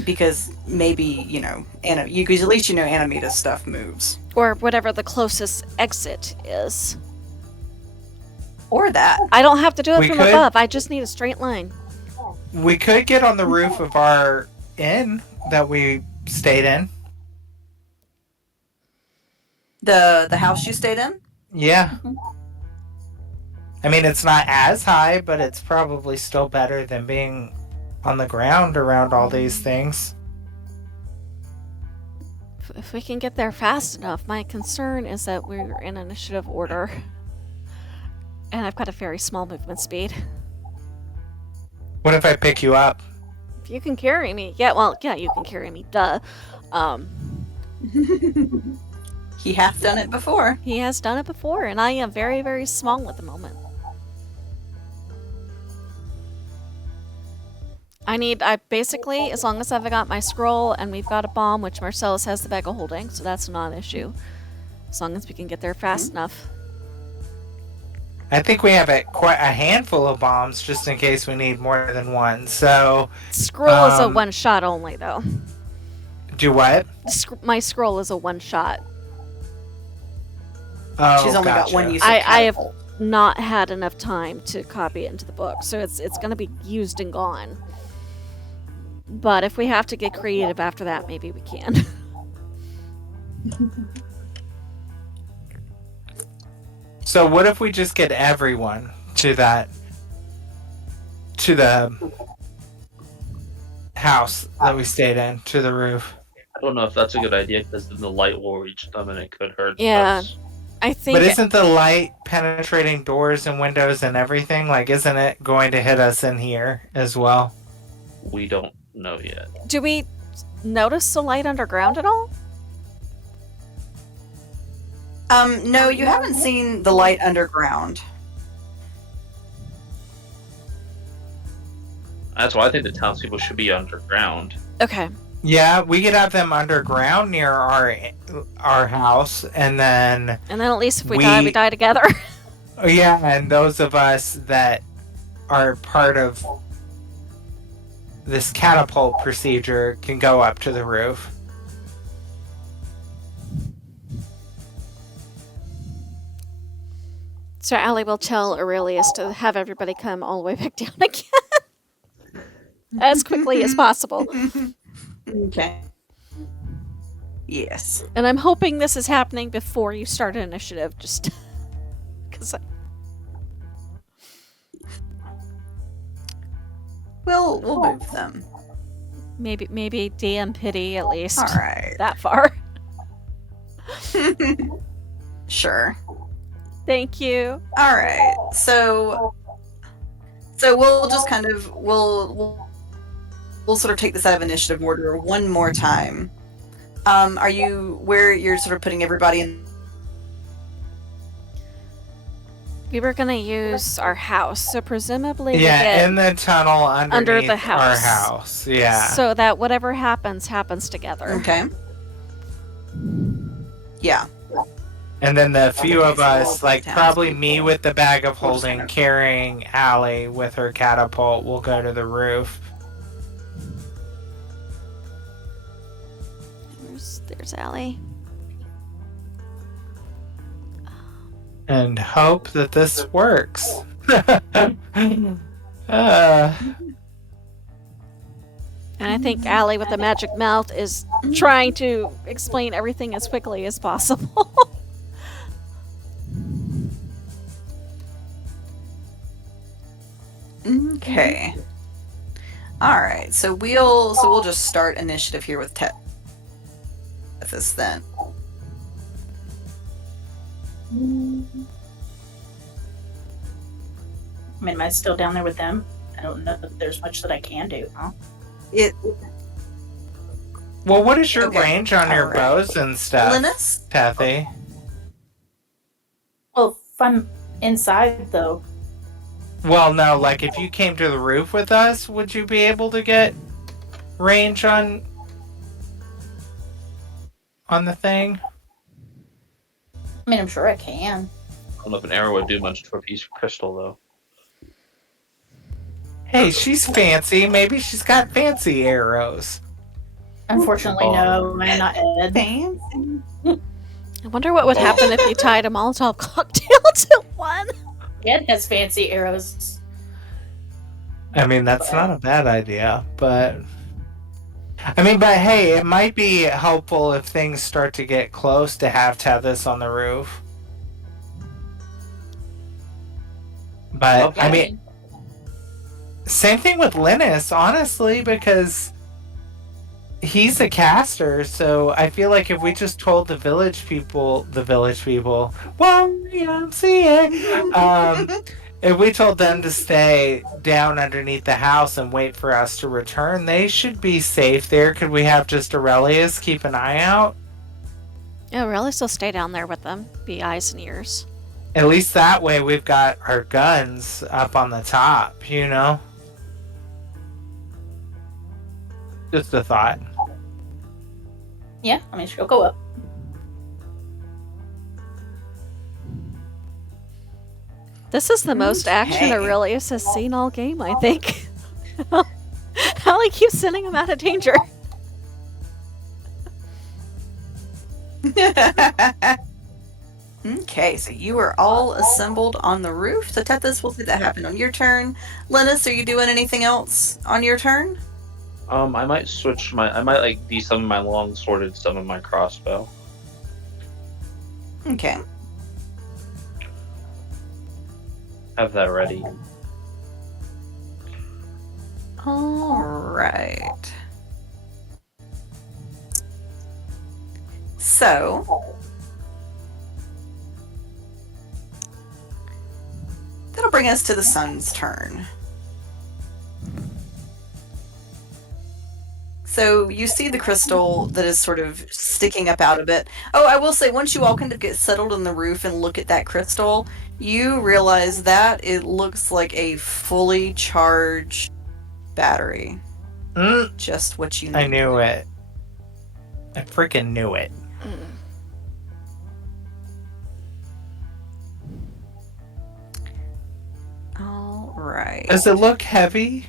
Because maybe, because at least Animita's stuff moves. Or whatever the closest exit is. Or that. I don't have to do it We from could- above, I just need a straight line. We could get on the roof of our inn that we stayed in. The house you stayed in? Yeah. I mean, it's not as high, but it's probably still better than being on the ground around all these things. If we can get there fast enough, my concern is that we're in initiative order. And I've got a very small movement speed. What if I pick you up? If you can carry me, yeah, you can carry me, duh. He hath done it before. He has done it before, and I am very, very small at the moment. I basically, as long as I've got my scroll and we've got a bomb, which Marcellus has the bag of holding, so that's not an issue. As long as we can get there fast enough. I think we have quite a handful of bombs just in case we need more than one. So Scroll is a one shot only, though. do what? My scroll is a one shot. Oh, She's only got gotcha. one use. I have not had enough time to copy it into the book, so it's going to be used and gone. But if we have to get creative after that, maybe we can. So what if we just get everyone to the house that we stayed in, to the roof? I don't know if that's a good idea because then the light will reach them and it could hurt Yeah. us. I think But isn't the light penetrating doors and windows and everything? Like, isn't it going to hit us in here as well? We don't know yet. Do we notice the light underground at all? No, you haven't seen the light underground. That's why I think the townspeople should be underground. Okay. Yeah, we could have them underground near our house, and then And then at least if we die together. yeah, and those of us that are part of this catapult procedure can go up to the roof. So Allie will tell Aurelius to have everybody come all the way back down again. As quickly as possible. Okay. Yes. And I'm hoping this is happening before you start an initiative, just because We'll move them. maybe DM pity at least. All right. That far. Sure. Thank you. All right. So we'll just kind of we'll sort of take this out of initiative order one more time. Are you where you're sort of putting everybody in? We were gonna use our house, so presumably we Yeah, get in the tunnel underneath the house. our house. Yeah. so that whatever happens together. Okay. Yeah. And then the few Okay, of so us, we'll like put probably townspeople. me with the bag of We'll just holding, kind of- carrying Allie with her catapult, will go to the roof. There's Allie. And hope that this works. And I think Allie with the magic mouth is trying to explain everything as quickly as possible. Okay. All right. So we'll just start initiative here with Tethys then. I mean, am I still down there with them? I don't know that there's much that I can do, huh? It well, what is your Okay, range on your alright. bows and stuff, Linus? Kathy? Well, if I'm inside, though. Well, no, like if you came to the roof with us, would you be able to get range on the thing? I mean, I'm sure I can. I don't know if an arrow would do much for a piece of crystal, though. Hey, she's fancy. Maybe she's got fancy arrows. Unfortunately, no, I'm not Ed. Fancy. I wonder what would happen if you tied a Molotov cocktail to one. Ed has fancy arrows. I mean, that's not a bad idea, but but hey, it might be helpful if things start to get close to have this on the roof. But I mean, same thing with Linus, honestly, because he's a caster, so I feel like if we just told the village people, if we told them to stay down underneath the house and wait for us to return, they should be safe there. Could we have just Aurelius keep an eye out? Yeah, really still stay down there with them. Be eyes and ears. At least that way we've got our guns up on the top, you know? Just a thought. Yeah, I mean, she'll go up. This is the most action Okay. Aurelius has seen all game, I think. Allie keeps sending him out of danger. Okay, so you are all assembled on the roof. So Tethys, we'll see that happen on your turn. Linus, are you doing anything else on your turn? I might switch I might like de-summon my long sword and summon my crossbow. Okay. Have that ready. All right. So that'll bring us to the sun's turn. So you see the crystal that is sort of sticking up out a bit. Oh, I will say, once you all kind of get settled on the roof and look at that crystal, you realize that it looks like a fully charged battery. Just what you need. I knew it. I freaking knew it. All right. Does it look heavy?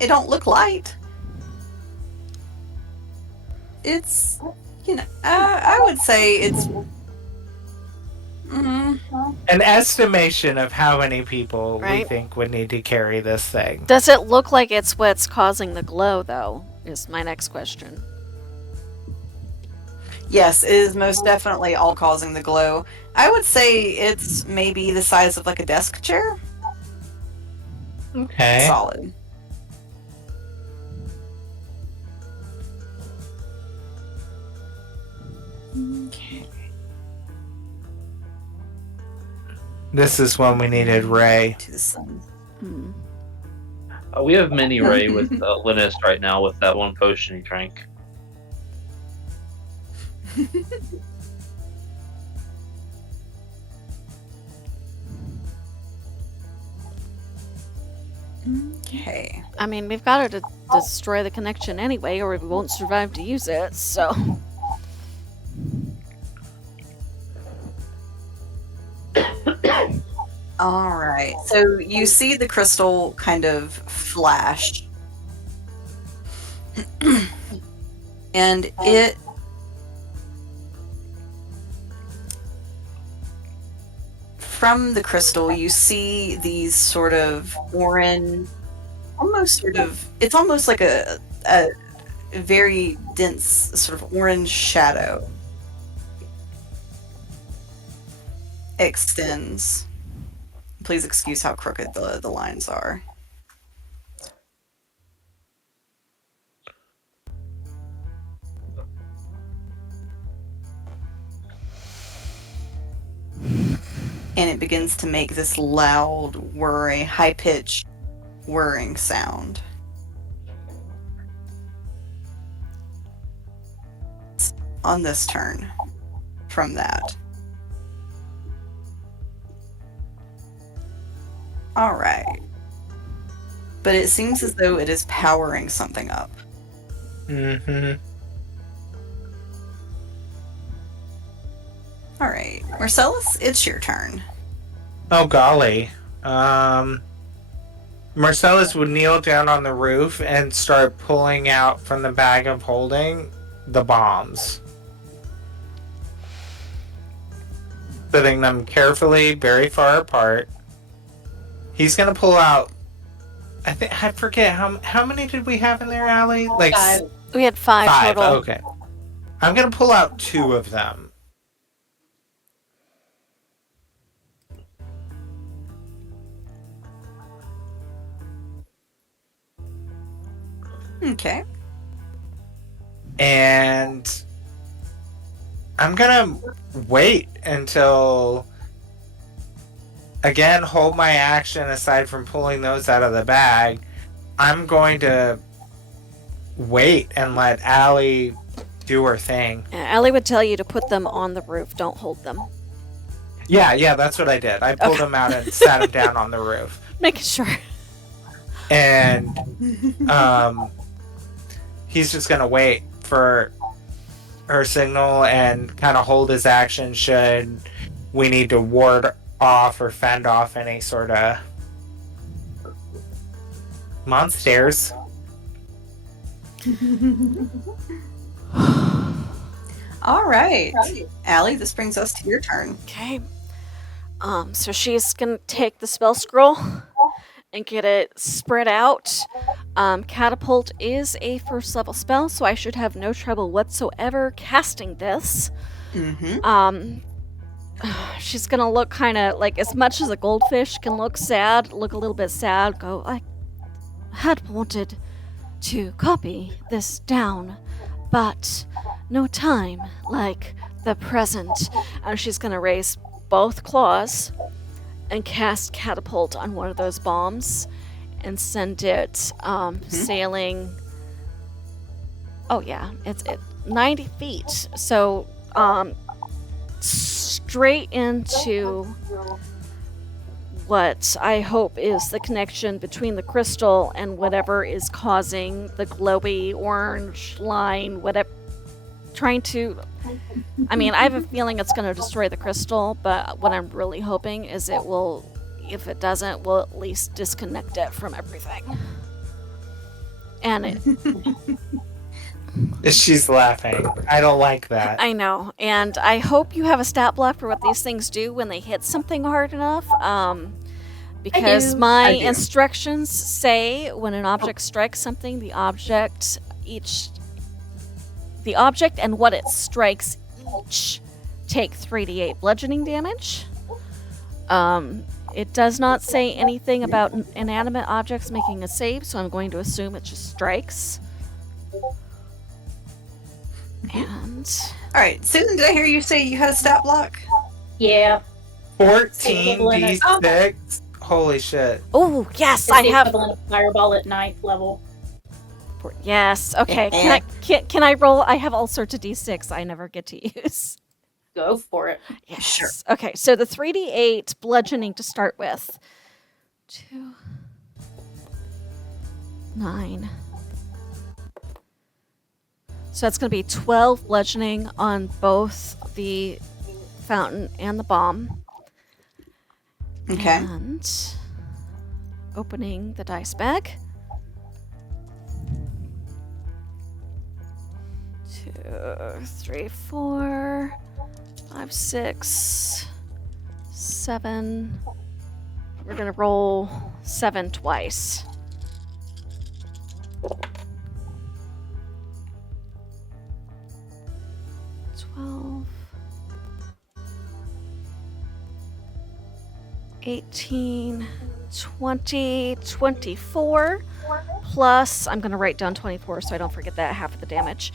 It don't look light. It's, I would say it's. An estimation of how many people we Right. think would need to carry this thing. Does it look like it's what's causing the glow, though? Is my next question. Yes, it is most definitely all causing the glow. I would say it's maybe the size of like a desk chair. Okay. Solid. Okay. This is when we needed Ray. To the sun. Hmm. We have mini Ray with Linus right now with that one potion he drank. Okay. I mean, we've got to destroy the connection anyway, or we won't survive to use it, so. All right. So you see the crystal kind of flash. And it from the crystal you see these sort of orange, almost sort of, it's almost like a very dense sort of orange shadow extends. Please excuse how crooked the lines are. And it begins to make this loud whirring, high-pitched whirring sound. On this turn from that. All right. But it seems as though it is powering something up. Mm-hmm. All right. Marcellus, it's your turn. Oh, golly. Marcellus would kneel down on the roof and start pulling out from the bag of holding the bombs. Putting them carefully, very far apart. He's gonna pull out. I forget how many did we have in there, Allie? Like 5. We had five total. Okay. I'm gonna pull out 2 of them. Okay. And I'm gonna wait until, again, hold my action aside from pulling those out of the bag. I'm going to wait and let Allie do her thing. Allie would tell you to put them on the roof. Don't hold them. Yeah, that's what I did. I pulled him out and sat him down on the roof. Making sure. And he's just gonna wait for her signal and kind of hold his action should we need to ward off or fend off any sort of monsters. All right. Allie, this brings us to your turn. Okay. So she's gonna take the spell scroll and get it spread out. Catapult is a first level spell, so I should have no trouble whatsoever casting this. Mm-hmm. She's gonna look kind of like, as much as a goldfish can look sad, look a little bit sad, go, I had wanted to copy this down, but no time like the present. And she's gonna raise both claws and cast catapult on one of those bombs and send it sailing. Oh yeah, it's 90 feet. So straight into what I hope is the connection between the crystal and whatever is causing the glowy orange line, whatever. Trying to, I mean, I have a feeling it's going to destroy the crystal, but what I'm really hoping is it will, if it doesn't, we'll at least disconnect it from everything. And it, She's laughing. I don't like that. I know, and I hope you have a stat block for what these things do when they hit something hard enough. Because my instructions say when an object strikes something, the object and what it strikes each take 3d8 bludgeoning damage. It does not say anything about inanimate objects making a save, so I'm going to assume it just strikes. And All right, Susan, did I hear you say you had a stat block? Yeah. 14d6. Holy shit. oh yes, It's I the have. equivalent of fireball at 9th level. Yes. Okay. Can I roll? I have all sorts of d6 I never get to use. Go for it. Yes. Sure. Okay, so the 3d8 bludgeoning to start with. 2, 9. So that's going to be 12 bludgeoning on both the fountain and the bomb. Okay. And opening the dice bag. 2, 3, 4, 5, 6, 7. We're gonna roll 7 twice. $12, 18, 20, 24. Plus, I'm gonna write down 24 so I don't forget that half of the damage.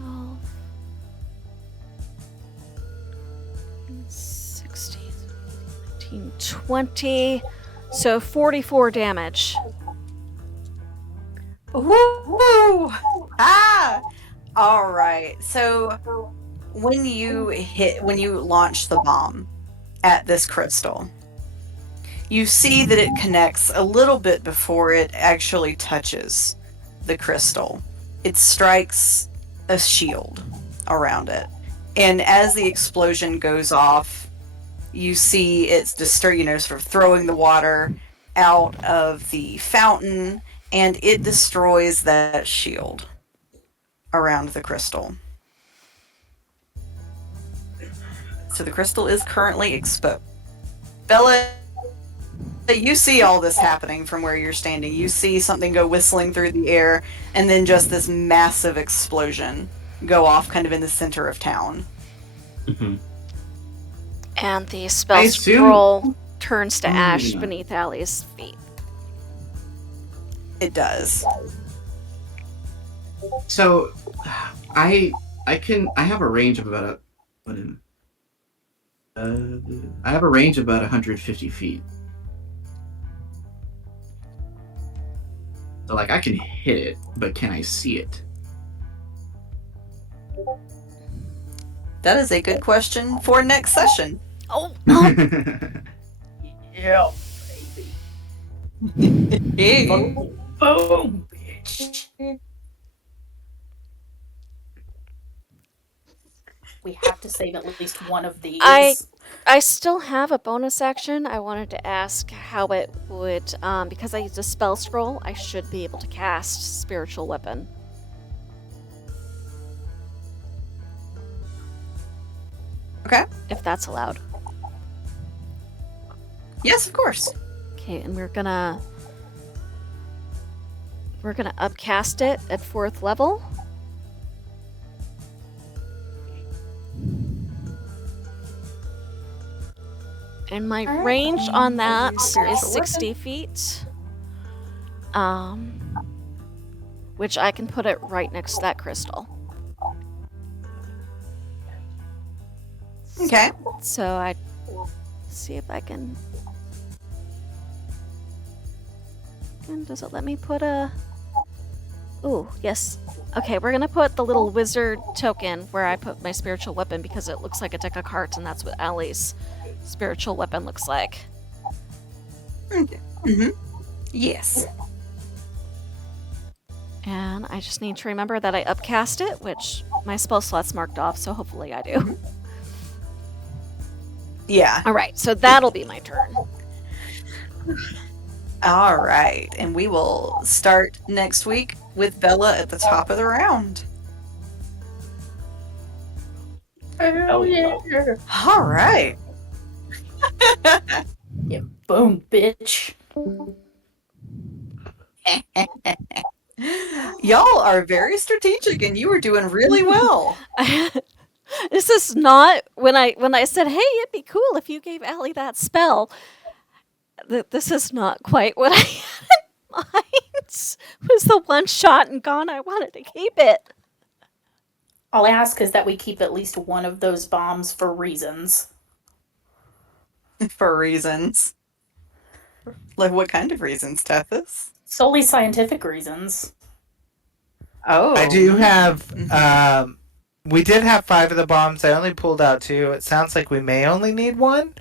$12, 16, 19, 20. So 44 damage. Woo! Ah! All right. So when you launch the bomb at this crystal, you see that it connects a little bit before it actually touches the crystal. It strikes a shield around it. And as the explosion goes off, you see it's sort of throwing the water out of the fountain, and it destroys that shield around the crystal. So the crystal is currently exposed. Bella, you see all this happening from where you're standing. You see something go whistling through the air, and then just this massive explosion go off kind of in the center of town. Mm-hmm. And the spell I assume- scroll turns to ash yeah. beneath Allie's feet. It does. So, I have a range of about I have a range of about 150 feet. So like I can hit it, but can I see it? That is a good question for next session. Oh, Yeah. Boom, boom, bitch. We have to save at least one of these. I still have a bonus action. I wanted to ask how it would, because I used a spell scroll, I should be able to cast spiritual weapon. Okay. If that's allowed. Yes, of course. Okay, and we're gonna upcast it at 4th level. And my Alright. range on that is Spiritual 60 feet. Which I can put it right next to that crystal. Okay. So I see if I can. And does it let me put a? Ooh, yes. Okay, we're gonna put the little wizard token where I put my spiritual weapon because it looks like a deck of cards, and that's what Allie's spiritual weapon looks like. Mm-hmm. Yes. And I just need to remember that I upcast it, which my spell slot's marked off, so hopefully I do. Yeah. All right, so that'll be my turn. All right. And we will start next week with Bella at the top of the round. Hell yeah. All right. Yeah, boom, bitch. Y'all are very strategic and you were doing really well. This is not when I said, "Hey, it'd be cool if you gave Allie that spell." This is not quite what I had in mind. Was the one shot and gone? I wanted to keep it. All I ask is that we keep at least one of those bombs for reasons. For reasons. Like what kind of reasons, Tethys? Solely scientific reasons. Oh. I do have. Mhm. We did have 5 of the bombs. I only pulled out 2. It sounds like we may only need 1.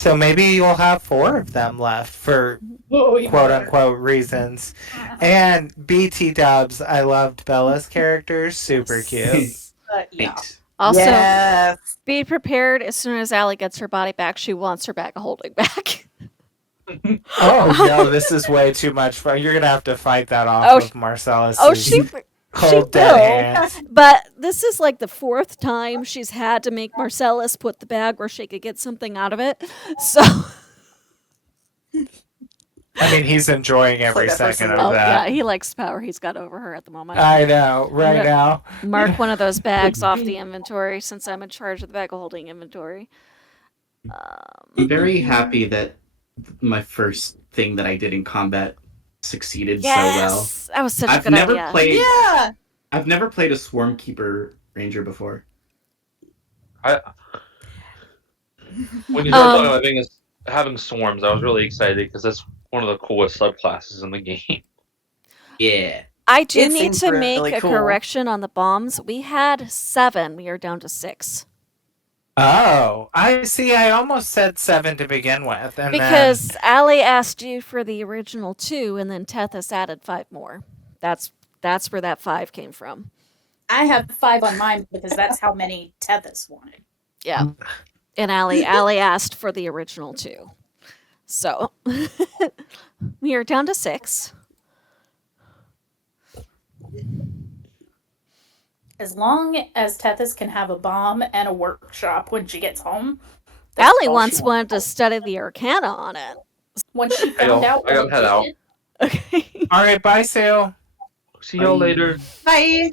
So maybe you'll have 4 of them left for quote unquote reasons. And BT Dubs, I loved Bella's character. Super cute. Yeah. Thanks. Also, Yes. be prepared. As soon as Allie gets her body back, she wants her bag of holding back. Oh no, this is way too much fun. You're gonna have to fight that off Oh, with Marcellus. She cold dead hands. But this is like the 4th time she's had to make Marcellus put the bag where she could get something out of it. So, I mean, he's enjoying every Like that second person- of yeah, that. he likes power he's got over her at the moment. I know, right Yeah. now. Mark one of those bags off the inventory since I'm in charge of the bag of holding inventory. I'm very happy that my first thing that I did in combat succeeded so well. Yes, that was such a I've good never idea. played. Yeah. I've never played a Swarm Keeper Ranger before. When you started talking about having swarms, I was really excited because that's one of the coolest subclasses in the game. Yeah. I do It need seems to make really a cool. correction on the bombs. We had 7. We are down to 6. Oh, I see. I almost said 7 to begin with, and Because Allie asked you for the original 2, and then Tethys added 5 more. That's where that 5 came from. I have 5 on mine because that's how many Tethys wanted. Yeah. And Allie asked for the original 2. So we are down to 6. As long as Tethys can have a bomb and a workshop when she gets home. that's Allie all once she wanted to study the arcana on it. When she I found gotta out what head it out. did, Okay. all right, bye, Sue. See y'all Bye. later. Bye.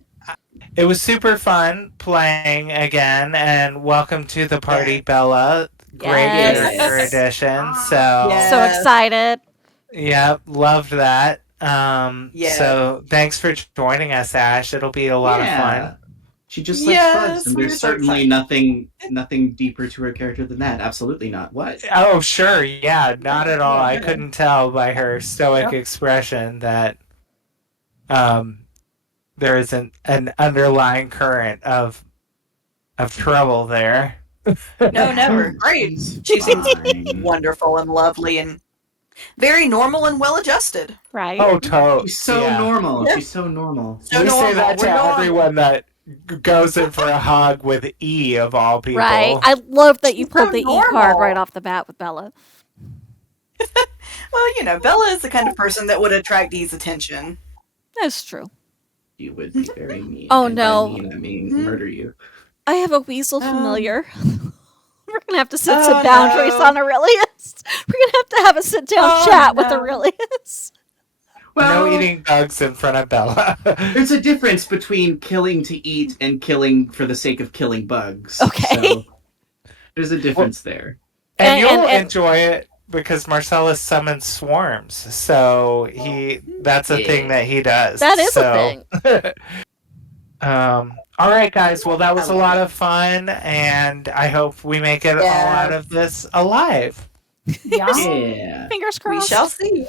It was super fun playing again, and welcome to the party, Bella. Great Yes. character edition. So, Yes. So excited. yep, loved that. Yeah. So thanks for joining us, Ash. It'll be a lot of fun. She just likes Yes, bugs, and we're there's so certainly excited. nothing deeper to her character than that. Absolutely not. What? Oh, sure. Yeah, not at all. I Yeah. couldn't tell by her stoic expression that there is an underlying current of trouble there. No, never. Great. She seems fine. wonderful and lovely and very normal and well-adjusted. Right? Oh, She's so yeah. normal. Yeah. She's so normal. So We say normal. that to We're normal. everyone that goes in for a hug with E of all people. Right. I love that you She's pulled so the E card normal. right off the bat with Bella. Well, Bella is the kind of person that would attract Dee's attention. That's true. You would be very mean. Oh, and no. By mean, I mean murder you. I have a weasel familiar. We're gonna have to set Oh, some boundaries no. on Aurelius. We're gonna have a sit-down Oh, chat with no. Aurelius. Well, No eating bugs in front of Bella. there's a difference between killing to eat and killing for the sake of killing bugs. Okay. So there's a difference there. And you'll and- enjoy it because Marcellus summons swarms. So that's a thing that he does. That is so. a thing. All right, guys. Well, that was a lot of fun, and I hope we make it all out of this alive. Yeah. Yeah. Fingers We crossed. shall see.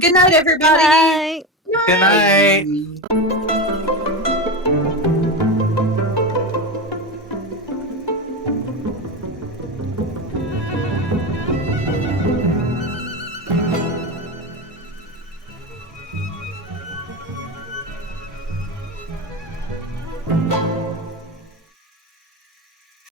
Good night, everybody. Good night. Good night. Bye.